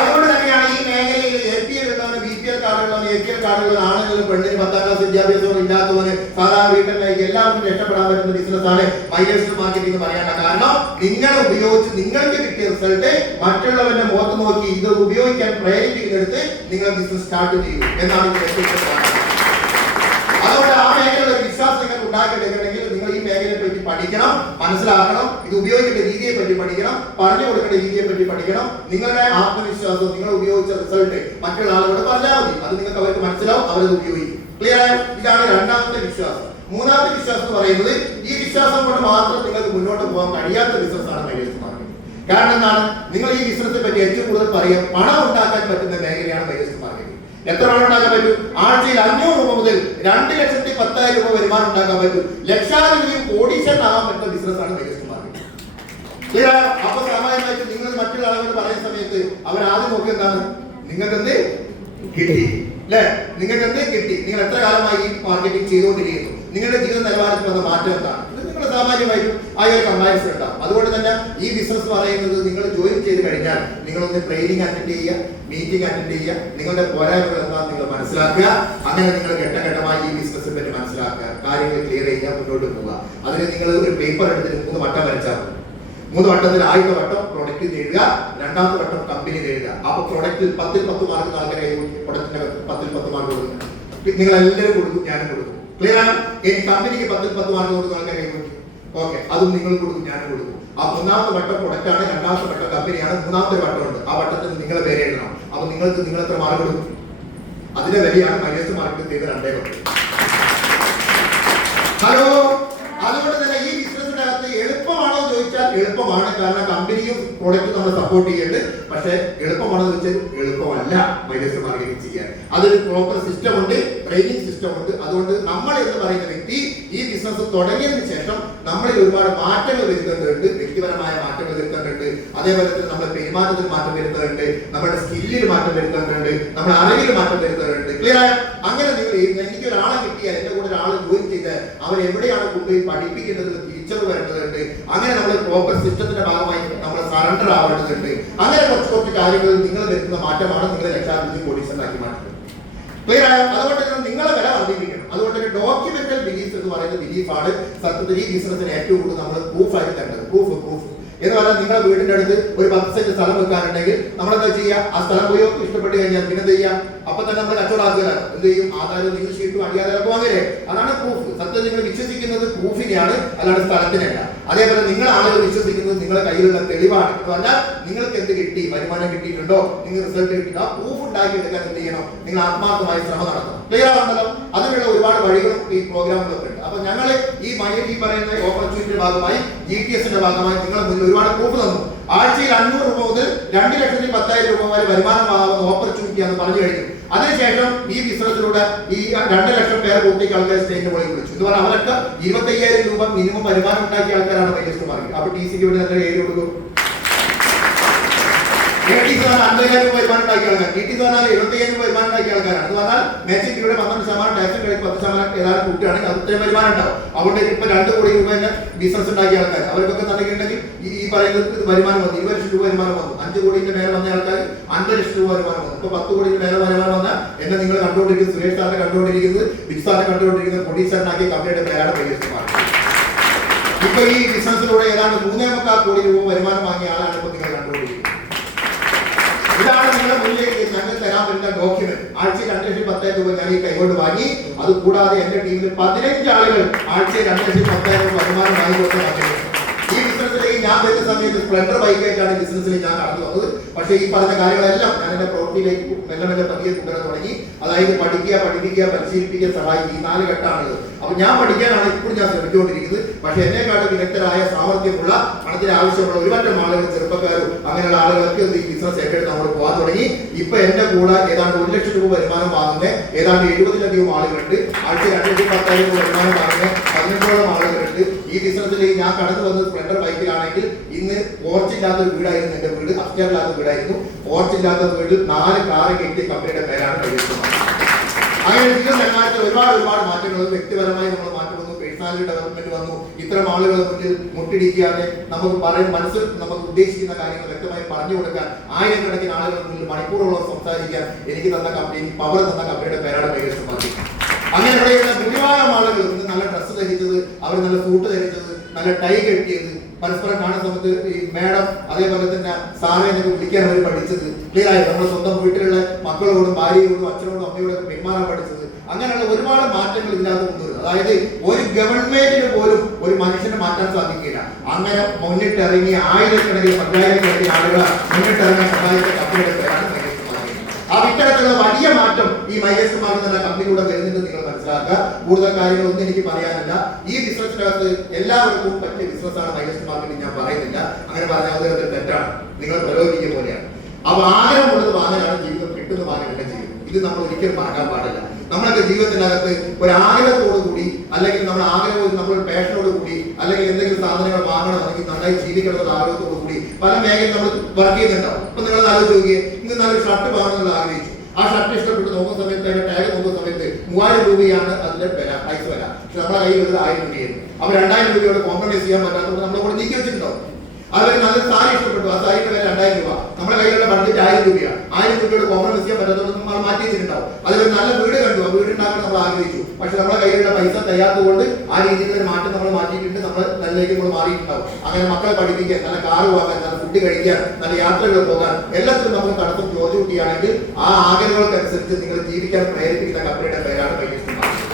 അതുകൊണ്ട് തന്നെയാണ് ഈ മേഖലയിൽ APL ഉള്ളവന് BPL കാർഡുള്ളവന് APL കാർഡുള്ള ആണെങ്കിലും പെണ്ണിന് 10ാം ക്ലാസ് വിദ്യാഭ്യാസം ഇല്ലാത്തവന് സാധാരണ വീട്ടിലേക്ക് എല്ലാവർക്കും രക്ഷപ്പെടാൻ പറ്റുന്ന ബിസിനസ്സാണ് മൈലേഴ്സ് മാർക്കറ്റിംഗ് എന്ന് പറയാനുള്ള കാരണം നിങ്ങൾ ഉപയോഗിച്ച് നിങ്ങൾക്ക് കിട്ടിയ റിസൾട്ട് മറ്റുള്ളവന്റെ മുഖത്ത് നോക്കി ഇത് ഉപയോഗിക്കാൻ പ്രേരിപ്പിക്കുന്നിടത്ത് നിങ്ങൾ ബിസിനസ് സ്റ്റാർട്ട് ചെയ്യും എന്നാണ് അതുകൊണ്ട് ആ മേഖലയുടെ വിശ്വാസം നിങ്ങൾക്ക് ഉണ്ടാക്കിയെടുക്കണമെങ്കിൽ നിങ്ങൾ ഈ മേഖലയെ പറ്റി പഠിക്കണം, മനസ്സിലാക്കണം, ഇത് ഉപയോഗിക്കേണ്ട രീതിയെ പറ്റി പഠിക്കണം, പറഞ്ഞു കൊടുക്കേണ്ട രീതിയെ പറ്റി പഠിക്കണം. നിങ്ങളുടെ ആത്മവിശ്വാസം നിങ്ങൾ ഉപയോഗിച്ച റിസൾട്ട് മറ്റുള്ള ആളുകളോട് പറഞ്ഞാൽ മതി, അത് നിങ്ങൾക്ക് അവർക്ക് മനസ്സിലാവും, അവരത് ഉപയോഗിക്കും. ക്ലിയർ ആയോ? ഇതാണ് രണ്ടാമത്തെ വിശ്വാസം. മൂന്നാമത്തെ വിശ്വാസം എന്ന് പറയുന്നത് ഈ വിശ്വാസം കൊണ്ട് മാത്രം നിങ്ങൾക്ക് മുന്നോട്ട് പോകാൻ കഴിയാത്ത ബിസിനസ്സാണ് മൈലേഴ്സ് മാർക്കറ്റിംഗ്. കാരണം എന്താണ്? നിങ്ങൾ ഈ ബിസിനസിനെ പറ്റി ഏറ്റവും കൂടുതൽ പറയുക പണം ഉണ്ടാക്കാൻ പറ്റുന്ന മേഖലയാണ് മൈലേഴ്സ് മാർക്കറ്റിംഗ്. എത്ര പണം ഉണ്ടാക്കാൻ പറ്റും? ആഴ്ചയിൽ 500 രൂപ മുതൽ 2,10,000 രൂപ വരുമാനം ഉണ്ടാക്കാൻ പറ്റും. ലക്ഷാധിപതിയും കോടീശ്വരനാകാൻ പറ്റുന്ന ബിസിനസ്സാണ് മൈലേഴ്സ് മാർക്കറ്റിംഗ്. ക്ലിയർ ആയോ? അപ്പൊ സാമാന്യമായിട്ട് നിങ്ങൾ മറ്റുള്ള ആളുകൾ പറയുന്ന സമയത്ത് അവർ ആദ്യം നോക്കുക എന്താണ്? നിങ്ങൾക്ക് എന്ത് കിട്ടി അല്ലെ? നിങ്ങൾക്ക് എന്ത് കിട്ടി? നിങ്ങൾ എത്ര കാലമായി ഈ മാർക്കറ്റിംഗ് ചെയ്തുകൊണ്ടിരിക്കുന്നു? നിങ്ങളുടെ ജീവിത നിലവാരത്തിൽ വന്ന മാറ്റം എന്താണ്? നിങ്ങൾ സാമാന്യമായിട്ടും ആ ഒരു കമ്പാരിസൺ ഉണ്ടാവും. അതുകൊണ്ട് തന്നെ ഈ ബിസിനസ് പറയുന്നത് നിങ്ങൾ ജോയിൻ ചെയ്ത് കഴിഞ്ഞാൽ നിങ്ങളൊന്ന് ട്രെയിനിങ് അറ്റൻഡ് ചെയ്യുക, മീറ്റിംഗ് അറ്റൻഡ് ചെയ്യുക, നിങ്ങളുടെ പോരായ്മകൾ എന്താണെന്ന് നിങ്ങൾ മനസ്സിലാക്കുക. അങ്ങനെ നിങ്ങൾ ഘട്ടഘട്ടമായി ഈ ബിസിനസ്സിനെ പറ്റി മനസ്സിലാക്കുക, കാര്യങ്ങൾ ക്ലിയർ ചെയ്യുക, മുന്നോട്ട് പോവുക. അതിന് നിങ്ങൾ ഒരു പേപ്പർ എടുത്തിട്ട് 3 വട്ടം വരച്ചാൽ മതി. 3 വട്ടത്തിൽ ആദ്യത്തെ വട്ടം പ്രൊഡക്റ്റ് എഴുതുക, രണ്ടാമത്തെ വട്ടം കമ്പനി എഴുതുക. അപ്പൊ പ്രൊഡക്റ്റിൽ 10ൽ 10 മാർക്ക് ആൾക്കാരെ പ്രൊഡക്റ്റിന്റെ 10ൽ 10 മാർക്ക് കൊടുക്കും. നിങ്ങൾ എല്ലാവരും കൊടുക്കും, ഞാനും കൊടുക്കും. ക്ലിയർ ആണ്? ഇനി കമ്പനിക്ക് 10ൽ 10 മാർക്ക് കൊടുക്കുന്ന ആൾക്കാരെ ഓക്കെ, അതും നിങ്ങൾ കൊടുക്കും, ഞാനും കൊടുക്കും. ആ 1ാമത്തെ വട്ടം പ്രൊഡക്റ്റ് ആണ്, 2ാമത്തെ വട്ടം കമ്പനിയാണ്, 3ാമത്തെ വട്ടമുണ്ട്. ആ വട്ടത്തിൽ നിങ്ങളെ പേര് എഴുതണം. അപ്പൊ നിങ്ങൾക്ക് നിങ്ങൾ എത്ര മാർക്ക് കൊടുക്കും? അതിന്റെ വിലയാണ് മൈലേഴ്സ് മാർക്കറ്റിംഗ് ചെയ്ത 2 വട്ടം. ഹലോ, അതുകൊണ്ട് തന്നെ ഈ ബിസിനസ്സിനകത്ത് എളുപ്പമാണോ ചോദിച്ചാൽ എളുപ്പമാണ്. കാരണം കമ്പനിയും പ്രൊഡക്റ്റും നമ്മൾ സപ്പോർട്ട് ചെയ്യുന്നുണ്ട്. പക്ഷേ എളുപ്പമാണോ ചോദിച്ചാൽ എളുപ്പമല്ല മൈലേഴ്സ് മാർക്കറ്റിംഗ് ചെയ്യാൻ. അതൊരു പ്രോപ്പർ സിസ്റ്റം ഉണ്ട്, ട്രെയിനിങ് സിസ്റ്റം ഉണ്ട്. അതുകൊണ്ട് നമ്മൾ എന്ന് പറയുന്ന വ്യക്തി ഈ ബിസിനസ് തുടങ്ങിയതിന് ശേഷം നമ്മളിൽ ഒരുപാട് മാറ്റങ്ങൾ വരുത്തേണ്ടതുണ്ട്. വ്യക്തിപരമായ മാറ്റങ്ങൾ വരുത്തേണ്ടതുണ്ട്. അതേപോലെ തന്നെ നമ്മുടെ പെരുമാറ്റത്തിൽ മാറ്റം വരുത്തേണ്ടതുണ്ട്, നമ്മുടെ സ്കില്ലിൽ മാറ്റം വരുത്തേണ്ടതുണ്ട്, നമ്മുടെ അറിവിൽ മാറ്റം വരുത്തേണ്ടതുണ്ട്. ക്ലിയർ ആയോ? അങ്ങനെ നിങ്ങൾ എനിക്ക് ഒരാളെ കിട്ടിയാൽ എന്റെ കൂടെ ഒരാൾ ജോയിൻ ചെയ്ത് അവരെവിടെയാണ് കൊണ്ടുപോയി പഠിപ്പിക്കേണ്ടത് തിരിച്ചറിവ് വരേണ്ടതുണ്ട്. അങ്ങനെ നമ്മൾ പ്രോപ്പർ സിസ്റ്റത്തിന്റെ ഭാഗമായി നമ്മൾ സറണ്ടർ ആവേണ്ടതുണ്ട്. അങ്ങനെ കുറച്ച് കാര്യങ്ങൾ നിങ്ങൾ വരുത്തുന്ന മാറ്റമാണ് നിങ്ങളെ ലക്ഷാധിപതി കോടീശ്വരനാക്കി മാറ്റുന്നത്. ക്ലിയർ ആയോ? അതുകൊണ്ട് തന്നെ നിങ്ങളെ വില വർദ്ധിപ്പിക്കണം. അതുകൊണ്ട് തന്നെ ഡോക്യുമെന്റൽ ബിലീഫ് എന്ന് പറയുന്ന ബിലീഫാണ് സത്യത്തിൽ ഈ ബിസിനസിന് ഏറ്റവും കൂടുതൽ നമ്മൾ പ്രൂഫായിട്ട് തരേണ്ടത്. പ്രൂഫ് എന്ന് പറഞ്ഞാൽ നിങ്ങളുടെ വീടിന്റെ അടുത്ത് ഒരു 10 സെന്റ് സ്ഥലം വെക്കാനുണ്ടെങ്കിൽ നമ്മളെന്താ ചെയ്യുക? ആ സ്ഥലം പോയി ഇഷ്ടപ്പെട്ട് കഴിഞ്ഞാൽ പിന്നെ എന്ത് ചെയ്യുക? അപ്പൊ തന്നെ നമ്മൾ കച്ചവടമാക്കുകയാണ്. എന്ത് ചെയ്യും? ആധാരം നിങ്ങൾ ഷീറ്റും അടിയാധാരമൊക്കെ വാങ്ങില്ലേ? അതാണ് പ്രൂഫ്. സത്യം നിങ്ങൾ വിശ്വസിക്കുന്നത് പ്രൂഫിനെയാണ്, അല്ലാണ്ട് സ്ഥലത്തിനല്ല. അതേപോലെ നിങ്ങൾ ആളുകൾ വിശ്വസിക്കുന്നത് നിങ്ങളുടെ കയ്യിലുള്ള തെളിവാണ്. എന്ന് പറഞ്ഞാൽ നിങ്ങൾക്ക് എന്ത് കിട്ടി, വരുമാനം കിട്ടിയിട്ടുണ്ടോ, നിങ്ങൾ റിസൾട്ട് കിട്ടിയിട്ടോ, ആ പ്രൂഫ് ഉണ്ടാക്കിയെടുക്കാൻ എന്ത് ചെയ്യണം? നിങ്ങൾ ആത്മാർത്ഥമായി ശ്രമം നടത്തണം. ക്ലിയർ ആവുന്നല്ലോ? അതിനുള്ള ഒരുപാട് വഴികളും ഈ പ്രോഗ്രാമുകളൊക്കെ ഉണ്ട്. അപ്പൊ ഞങ്ങൾ ഈ പറയുന്ന ഓപ്പർച്യൂണിറ്റിയുടെ ഭാഗമായി GTSന്റെ ഭാഗമായി നിങ്ങളെ മുന്നിൽ ഒരുപാട് പ്രൂഫ് തന്നു. ആഴ്ചയിൽ 500 രൂപ മുതൽ 2,10,000 രൂപ വരെ വരുമാനമാകുന്ന ഓപ്പർച്യൂണിറ്റിയാണെന്ന് പറഞ്ഞു കഴിഞ്ഞു. അതിനുശേഷം ഈ ബിസിനസ്സിലൂടെ ഈ 2 ലക്ഷം പേരെ പൂർത്തിക്ക് ആൾക്കാർ സ്റ്റേജിന്റെ മുകളിൽ വിളിച്ചു. എന്ന് പറഞ്ഞാൽ അവരൊക്കെ 25,000 രൂപ മിനിമം വരുമാനം ഉണ്ടാക്കിയ ആൾക്കാരാണ് മൈലേഴ്സ് മാർക്കറ്റിംഗ്. അപ്പൊ TCക്ക് ഇവിടെ നല്ല ഏഴ് കൊടുക്കും. TT 50,000 രൂപ വരുമാനം ഉണ്ടാക്കിയ ആൾക്കാർ, TT 75,000 രൂപ വരുമാനം ഉണ്ടാക്കിയ ആൾക്കാരാണ്. എന്ന് പറഞ്ഞാൽ മെച്ചക്കിലൂടെ 12% ടാക്സും കഴിച്ച് 10% ഏതാണ്ട് കൂട്ടുകയാണെങ്കിൽ അത് ഇത്രയും വരുമാനം ഉണ്ടാവും. അതുകൊണ്ട് ഇപ്പൊ 2 കോടി രൂപ ബിസിനസ് ഉണ്ടാക്കിയ ആൾക്കാർ അവർക്കൊക്കെ തന്നിട്ടുണ്ടെങ്കിൽ ഈ പറയുന്നത് വരുമാനം വന്നു, 20 ലക്ഷം രൂപ വരുമാനം വന്നു. 5 കോടിന്റെ മേലെ വന്ന ആൾക്കാർ 50 ലക്ഷം രൂപ വരുമാനം വന്നു. ഇപ്പൊ 10 കോടിന്റെ മേലെ വരുമാനം വന്ന എന്നെ നിങ്ങൾ കണ്ടുകൊണ്ടിരിക്കുന്നത്, സുരേഷ് സാറിനെ കണ്ടുകൊണ്ടിരിക്കുന്നത്, ബിഗ് സാറിനെ കണ്ടുകൊണ്ടിരിക്കുന്നത്, കോടീശ്വരനാക്കിയ കമ്പനിയുടെ പേരാണ് മൈലേഴ്സ് മാർക്കറ്റിംഗ്. ഇപ്പൊ ഈ ബിസിനസ്സിലൂടെ ഏതാണ്ട് 3.25 കോടി രൂപ വരുമാനം വാങ്ങിയ ആളാണ് ഇപ്പൊ നിങ്ങൾ കണ്ടുകൊണ്ടിരിക്കുന്നത്. ഇതാണ് നിങ്ങളുടെ മുന്നിലേക്ക് ഞങ്ങൾ തരാൻ പറ്റുന്ന ഡോക്യുമെന്റ്. ആഴ്ചയിൽ 2,10,000 രൂപ ഞാൻ ഈ കൈകൊണ്ട് വാങ്ങി. അത് കൂടാതെ എന്റെ ടീമിൽ 15 ആളുകൾ ആഴ്ചയിൽ 2,10,000 രൂപ വരുമാനം വാങ്ങിക്കൊടുത്ത ഈ ബിസിനസ്സിലേക്ക് ഞാൻ വരുന്ന സമയത്ത് സ്പ്ലെൻഡർ ബൈക്കായിട്ടാണ് ബിസിനസ്സിൽ ഞാൻ കടന്നു വന്നത്. പക്ഷേ ഈ പറഞ്ഞ കാര്യങ്ങളെല്ലാം ഞാൻ എന്റെ പ്രവൃത്തിയിലേക്ക് മെല്ലെ മെല്ലെ പതിയെ കൊണ്ടുവരാൻ തുടങ്ങി. അതായത് പഠിക്കുക, പഠിപ്പിക്കുക, പരിശീലിപ്പിക്കുക, സഹായിക്കുക, ഈ 4 ഘട്ടമാണത്. അപ്പൊ ഞാൻ പഠിക്കാനാണ് ഇപ്പോൾ ഞാൻ ശ്രമിച്ചുകൊണ്ടിരിക്കുന്നത്. പക്ഷെ എന്നെക്കാളും വിദഗ്ധരായ സാമർഥ്യമുള്ള പണത്തിന് ആവശ്യമുള്ള ഒരുപാട് ആളുകൾ, ചെറുപ്പക്കാരും അങ്ങനെയുള്ള ആളുകൾക്ക് ഈ ബിസിനസ് ഏറ്റെടുത്ത് നമ്മൾ പോകാൻ തുടങ്ങി. ഇപ്പൊ എന്റെ കൂടെ ഏതാണ്ട് 1 ലക്ഷം രൂപ വരുമാനം വാങ്ങുന്ന ഏതാണ്ട് 70-ലധികം ആളുകളുണ്ട്. ആഴ്ച 2,10,000 രൂപ വരുമാനം വാങ്ങുന്ന 15ഓളം ആളുകളുണ്ട്. ഈ ബിസിനസ്സിൽ ഞാൻ കടന്നു വന്നത് സ്പ്ലെൻഡർ ബൈക്കിലാണെങ്കിൽ ഇന്ന് പോർച്ചില്ലാത്തൊരു വീടായിരുന്നു എന്റെ വീട്, അപ്സ്റ്റേറില്ലാത്ത വീടായിരുന്നു. പോർച്ചില്ലാത്ത വീട്ടിൽ 4 കാറ് കയറ്റിയ കമ്പനിയുടെ പേരാണ് കൈവരിക്കുന്നത്. അങ്ങനെ ജീവിത നിലവാരത്തിൽ ഒരുപാട് മാറ്റങ്ങൾ വന്നു. വ്യക്തിപരമായി നമ്മൾ മാറ്റം വന്നു, പേഴ്സണാലിറ്റി ഡെവലപ്മെന്റ് വന്നു. ഇത്തരം ആളുകളെ മുന്നിൽ മുട്ടിടിക്കാതെ നമുക്ക് മനസ്സിൽ നമുക്ക് ഉദ്ദേശിക്കുന്ന കാര്യങ്ങൾ വ്യക്തമായി പറഞ്ഞു കൊടുക്കാൻ, ആയിരക്കണക്കിന് ആളുകൾ മുന്നിൽ മണിക്കൂറോളം സംസാരിക്കാൻ എനിക്ക് തന്ന കമ്പനി, പവർ തന്ന കമ്പനിയുടെ പേരാണ് കൈവരിച്ചത്. അങ്ങനെ ഇവിടെയുള്ള ഭൂരിഭാഗം ആളുകൾ ഇന്ന് നല്ല ഡ്രസ്സ് ധരിച്ചത്, അവർ നല്ല സൂട്ട് ധരിച്ചത്, നല്ല ടൈ കെട്ടിയത്, പരസ്പരം കാണുന്ന സമയത്ത് ഈ മേഡം അതേപോലെ തന്നെ സാറെ എന്നൊക്കെ വിളിക്കാൻ അവർ പഠിച്ചത്, ക്ലിയറായി നമ്മുടെ സ്വന്തം വീട്ടിലുള്ള മക്കളോടും ഭാര്യയോടും അച്ഛനോടും അമ്മയോടും പെരുമാറാൻ പഠിച്ചത്, അങ്ങനെയുള്ള ഒരുപാട് മാറ്റങ്ങൾ ഇതിനകത്ത് കൊണ്ടുവരുന്നത്. അതായത് ഒരു ഗവൺമെന്റിന് പോലും ഒരു മനുഷ്യനെ മാറ്റാൻ സാധിക്കില്ല. അങ്ങനെ മുന്നിട്ടിറങ്ങി ആയിരക്കണക്കിന് 10,000-കണക്കിന് ആളുകൾ മുന്നിട്ടിറങ്ങാൻ സഹായിച്ച കമ്പനിയുടെ പേരാണ് മൈലേസ് മാർക്കറ്റ്. ആ ഇത്തരത്തിലുള്ള വലിയ മാറ്റം ഈ മൈലേസ് മാർക്കറ്റ് എന്ന കമ്പനിയിലൂടെ വരുന്നുണ്ട്. നിങ്ങൾ മനസ്സിലാക്കുക. കൂടുതൽ കാര്യങ്ങളൊന്നും എനിക്ക് പറയാനില്ല. ഈ ബിസിനസ്സിനകത്ത് എല്ലാവർക്കും പറ്റിയ ബിസിനസ്സാണ് മൈലേസ് മാർക്കറ്റ്, ഞാൻ പറയുന്നില്ല. അങ്ങനെ പറഞ്ഞാൽ അത് തെറ്റാണ്, നിങ്ങൾ പ്രലോഭിക്കുന്ന പോലെയാണ്. അപ്പൊ ആഗ്രഹമുള്ളത് വാങ്ങാനാണ് ജീവിതം, കിട്ടുന്ന വാങ്ങാനല്ല ജീവിതം. ഇത് നമ്മൾ ഒരിക്കലും മറക്കാൻ പാടില്ല. നമ്മളൊക്കെ ജീവിതത്തിനകത്ത് ഒരു ആഗ്രഹത്തോടു കൂടി, അല്ലെങ്കിൽ നമ്മുടെ ആഗ്രഹവും നമ്മളൊരു പാഷനോട് കൂടി, അല്ലെങ്കിൽ എന്തെങ്കിലും സാധനങ്ങൾ വാങ്ങണം, അല്ലെങ്കിൽ നന്നായി ജീവിക്കണം എന്നുള്ള ആഗ്രഹത്തോടു കൂടി പല മേഖലയിൽ നമ്മൾ വർക്ക് ചെയ്യുന്നുണ്ടാവും. അപ്പൊ നിങ്ങൾ ആലോചിച്ച് നോക്കിയേ, ഇന്ന് നല്ലൊരു ഷർട്ട് വാങ്ങണമെന്ന് ആഗ്രഹിച്ചു. ആ ഷർട്ട് ഇഷ്ടപ്പെട്ട് നോക്കുന്ന സമയത്ത്, അതിന്റെ ടാഗ് നോക്കുന്ന സമയത്ത് 3000 രൂപയാണ് അതിന്റെ പ്രൈസ് വില. പക്ഷെ നമ്മുടെ കയ്യിൽ ഉള്ളത് 1000 രൂപയായിരുന്നു. അപ്പൊ 2000 രൂപയോട് കോംപ്രമൈസ് ചെയ്യാൻ പറ്റാത്തതുകൊണ്ട് നമ്മൾ കൂടെ നീക്കി വെച്ചിട്ടുണ്ടാവും. അതുപോലെ നല്ലൊരു സാരി ഇഷ്ടപ്പെട്ടു, ആ സാരിയുടെ വില 2000 രൂപ. നമ്മുടെ കയ്യിലുള്ള ബഡ്ജറ്റ് 1000 രൂപയാണ്. 1000 രൂപയോട് കോംപ്രമൈസ് ചെയ്യാൻ പറ്റാത്തതുകൊണ്ട് നമ്മൾ മാറ്റി വെച്ചിട്ടുണ്ടാവും. അതുപോലെ നല്ല വീട് കണ്ടു, ആ വീട് ഉണ്ടാക്കാൻ നമ്മൾ ആഗ്രഹിച്ചു. പക്ഷെ നമ്മുടെ കയ്യിലുള്ള പൈസ തയ്യാത്തതുകൊണ്ട് ആ രീതിയിലുള്ള മാറ്റം നമ്മൾ മാറ്റിയിട്ടുണ്ട്, നമ്മൾ നല്ലതിലേക്ക് നമ്മൾ മാറിയിട്ടുണ്ടാവും. അങ്ങനെ മക്കളെ പഠിപ്പിക്കാൻ, നല്ല കാറ് വാങ്ങാൻ, നല്ല ഫുഡ് കഴിക്കാൻ, നല്ല യാത്രകൾ പോകാൻ, എല്ലാത്തിലും നമുക്ക് തടസ്സം ചോദിക്കുകയാണെങ്കിൽ ആ ആഗ്രഹങ്ങൾക്കനുസരിച്ച് നിങ്ങൾ ജീവിക്കാൻ പ്രേരിപ്പിക്കുന്ന കമ്പനിയുടെ പേരാണ് മൈലേസ് മാർക്കറ്റ്.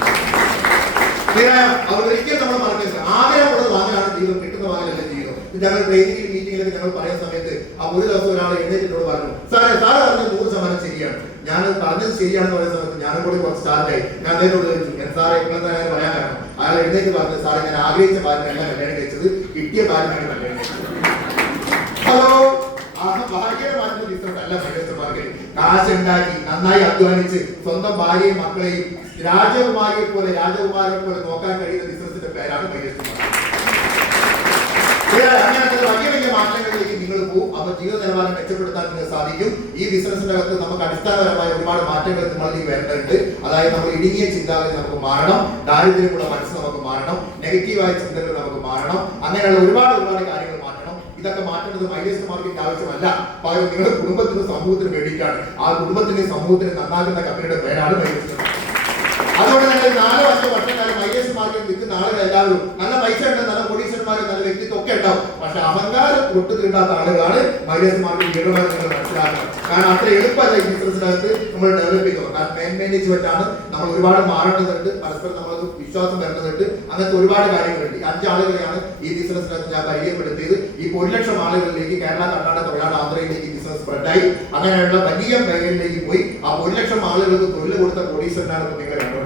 അവർ ഒരിക്കലും നമ്മൾ മറക്കരുത്. ആഗ്രഹമുള്ളത് വാങ്ങാനാണ് ജീവിതം, കിട്ടുന്ന വാങ്ങലല്ല ജീവിതം. ഞങ്ങൾ ട്രെയിനിങ്ങിൽ മീറ്റിങ്ങിലൊക്കെ ഞങ്ങൾ പറയുന്ന സമയത്ത് ഒരു ദിവസം ഒരാൾ എഴുന്നേറ്റിനോട് പറഞ്ഞു, സാറ് പറഞ്ഞത് 100% ശരിയാണ്, ഞാൻ പറഞ്ഞത് ശരിയാണെന്ന് പറയുന്ന സമയത്ത് ഞാനും കൂടി കുറച്ച് സ്റ്റാർട്ടായി. ഞാൻ അദ്ദേഹത്തോട് ചോദിച്ചു, സാറെ എങ്ങനെ പറയാൻ കാരണം? അയാൾ എഴുന്നേറ്റ് പറഞ്ഞു, സാറെ ഞാൻ ആഗ്രഹിച്ച ഭാര്യനല്ല കല്യാണം കഴിച്ചത്, കിട്ടിയ ഭാര്യനാണ് കല്യാണം കഴിച്ചത്. ഹലോ, ഭാര്യയെ മാറ്റുന്ന ബിസിനസ് അല്ല മൈലേസ് മാർക്കറ്റ്. കാശുണ്ടാക്കി നന്നായി അധ്വാനിച്ച് സ്വന്തം ഭാര്യയും മക്കളെയും രാജകുമാരിയെ പോലെ നോക്കാൻ കഴിയുന്ന ബിസിനസിന്റെ പേരാണ് മൈലേസ് മാർക്കറ്റ്. അങ്ങനത്തെ വലിയ മാറ്റങ്ങളിലേക്ക് നിങ്ങൾ പോകും. അപ്പൊ ജീവിത നിലവാരം മെച്ചപ്പെടുത്താൻ നിങ്ങൾക്ക് സാധിക്കും. ഈ ബിസിനസിന്റെ അകത്ത് നമുക്ക് അടിസ്ഥാനപരമായ ഒരുപാട് മാറ്റങ്ങൾ നമ്മളിലേക്ക് വരേണ്ടതുണ്ട്. അതായത് നമ്മൾ ഇടുങ്ങിയ ചിന്താഗതി നമുക്ക് മാറണം, ദാരിദ്ര്യമുള്ള മനസ്സ് നമുക്ക് മാറണം, നെഗറ്റീവായ ചിന്തകൾ നമുക്ക് മാറണം. അങ്ങനെയുള്ള ഒരുപാട് കാര്യങ്ങൾ മാറ്റണം. ഇതൊക്കെ മാറ്റേണ്ടത് മൈലേസ് മാർക്കറ്റിന്റെ ആവശ്യമല്ല, പകരം നിങ്ങളുടെ കുടുംബത്തിനും സമൂഹത്തിനും വേണ്ടിയിട്ടാണ്. ആ കുടുംബത്തിന്റെയും സമൂഹത്തിനും നന്നാക്കുന്ന കമ്പനിയുടെ പേരാണ് മൈലേസ് മാർക്കറ്റ്. അതുകൊണ്ട് തന്നെ 4 വർഷക്കാലം മൈലേസ് മാർക്കറ്റ് നിൽക്കുന്ന ആളുകൾ എല്ലാവരും നല്ല പൈസ ഉണ്ട്, നല്ല കോടീശ്വരന്മാർ, നല്ല വ്യക്തിത്വം ഒക്കെ ഉണ്ടാവും. പക്ഷെ അഹങ്കാരം ഒട്ടു തീണ്ടാത്ത ആളുകളാണ് മൈലേസ് മാർക്കറ്റ് ലീഡർമാർ. നിങ്ങൾ മനസ്സിലാക്കണം. കാരണം അത്ര എളുപ്പമല്ല ഈ ബിസിനസ്സിനകത്ത് നമ്മൾ ഡെവലപ്പ് ചെയ്യുന്നത്. കാരണം മാനേജ്മെന്റ് ആണ്, നമ്മൾ ഒരുപാട് മാറേണ്ടതുണ്ട്, പരസ്പരം നമ്മൾക്ക് വിശ്വാസം വരേണ്ടതുണ്ട്. അങ്ങനത്തെ ഒരുപാട് കാര്യങ്ങളുണ്ട്. 5 ആളുകളെയാണ് ഈ ബിസിനസ്സിനകത്ത് ഞാൻ പരിചയപ്പെടുത്തിയത്. ഈ 1 ലക്ഷം ആളുകളിലേക്ക് കേരള, കർണാടക, തമിഴ്നാട്, ആന്ധ്രയിലേക്ക് ബിസിനസ് സ്പ്രെഡായി. അങ്ങനെയുള്ള വലിയ മേഖലയിലേക്ക് പോയി ആ 1 ലക്ഷം ആളുകൾക്ക് തൊഴിൽ കൊടുത്ത കോടീശ്വരനാണ് നിങ്ങൾ കണ്ടുകൊണ്ടിരിക്കുന്നത്.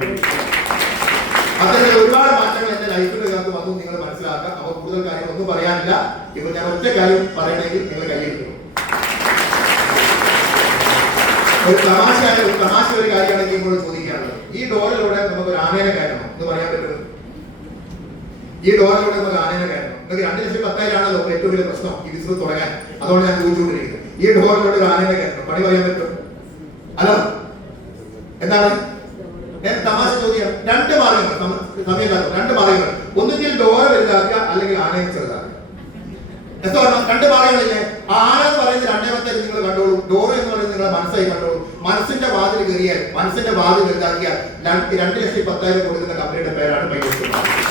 അത്തരത്തിൽ ഒരുപാട് മാറ്റങ്ങൾ എന്റെ ലൈഫിനകത്ത് വന്നു, നിങ്ങൾ മനസ്സിലാക്കാം. അപ്പൊ കൂടുതൽ കാര്യങ്ങളൊന്നും പറയാനില്ല. ഇപ്പൊ ഞാൻ ഒറ്റ കാര്യം പറയണമെങ്കിൽ നിങ്ങൾ കൈയെടുക്കണം. ഒരു തമാശ ഒരു കാര്യമാണ് ഇപ്പോൾ ചോദിക്കാനുള്ളത്. ഈ ഡോറിലൂടെ നമുക്ക് ഒരു ആനേനെ കയറണം എന്ന് പറയാൻ പറ്റും. ഈ ഡോറിലൂടെ നമുക്ക് ആനേനെ കയറണം. നിങ്ങൾക്ക് 2,10,000 ആണല്ലോ ഏറ്റവും വലിയ പ്രശ്നം ഈ ബിസിനസ് തുടങ്ങാൻ. അതുകൊണ്ട് ഞാൻ ചോദിച്ചുകൊണ്ടിരിക്കുന്നത്, ഈ ഡോറിലൂടെ ഒരു ആനേനെ കയറണം, പണി പറയാൻ പറ്റും? ഹലോ, എന്താണ്? തമാശ ചോദ്യം. 2 മാർഗങ്ങൾ, സമയം 2 മാർഗങ്ങൾ. ഒന്നുകിൽ ഡോറ് വലുതാക്കുക, അല്ലെങ്കിൽ ആനയെ ചെറുതാക്കുക. 2 മാർഗങ്ങളില്ലേ? ആന എന്ന് പറയുന്നത് 2,10,000 നിങ്ങൾ കണ്ടോളൂ. ഡോറ് എന്ന് പറയുന്നത് നിങ്ങളുടെ മനസ്സായി കണ്ടോളൂ. മനസ്സിന്റെ വാതിൽ കയറിയാൽ, മനസ്സിന്റെ വാതിൽ വലുതാക്കിയാൽ 2,10,000 കൊടുക്കുന്ന കമ്പനിയുടെ പേരാണ് മൈലേസ് മാർക്കറ്റ്.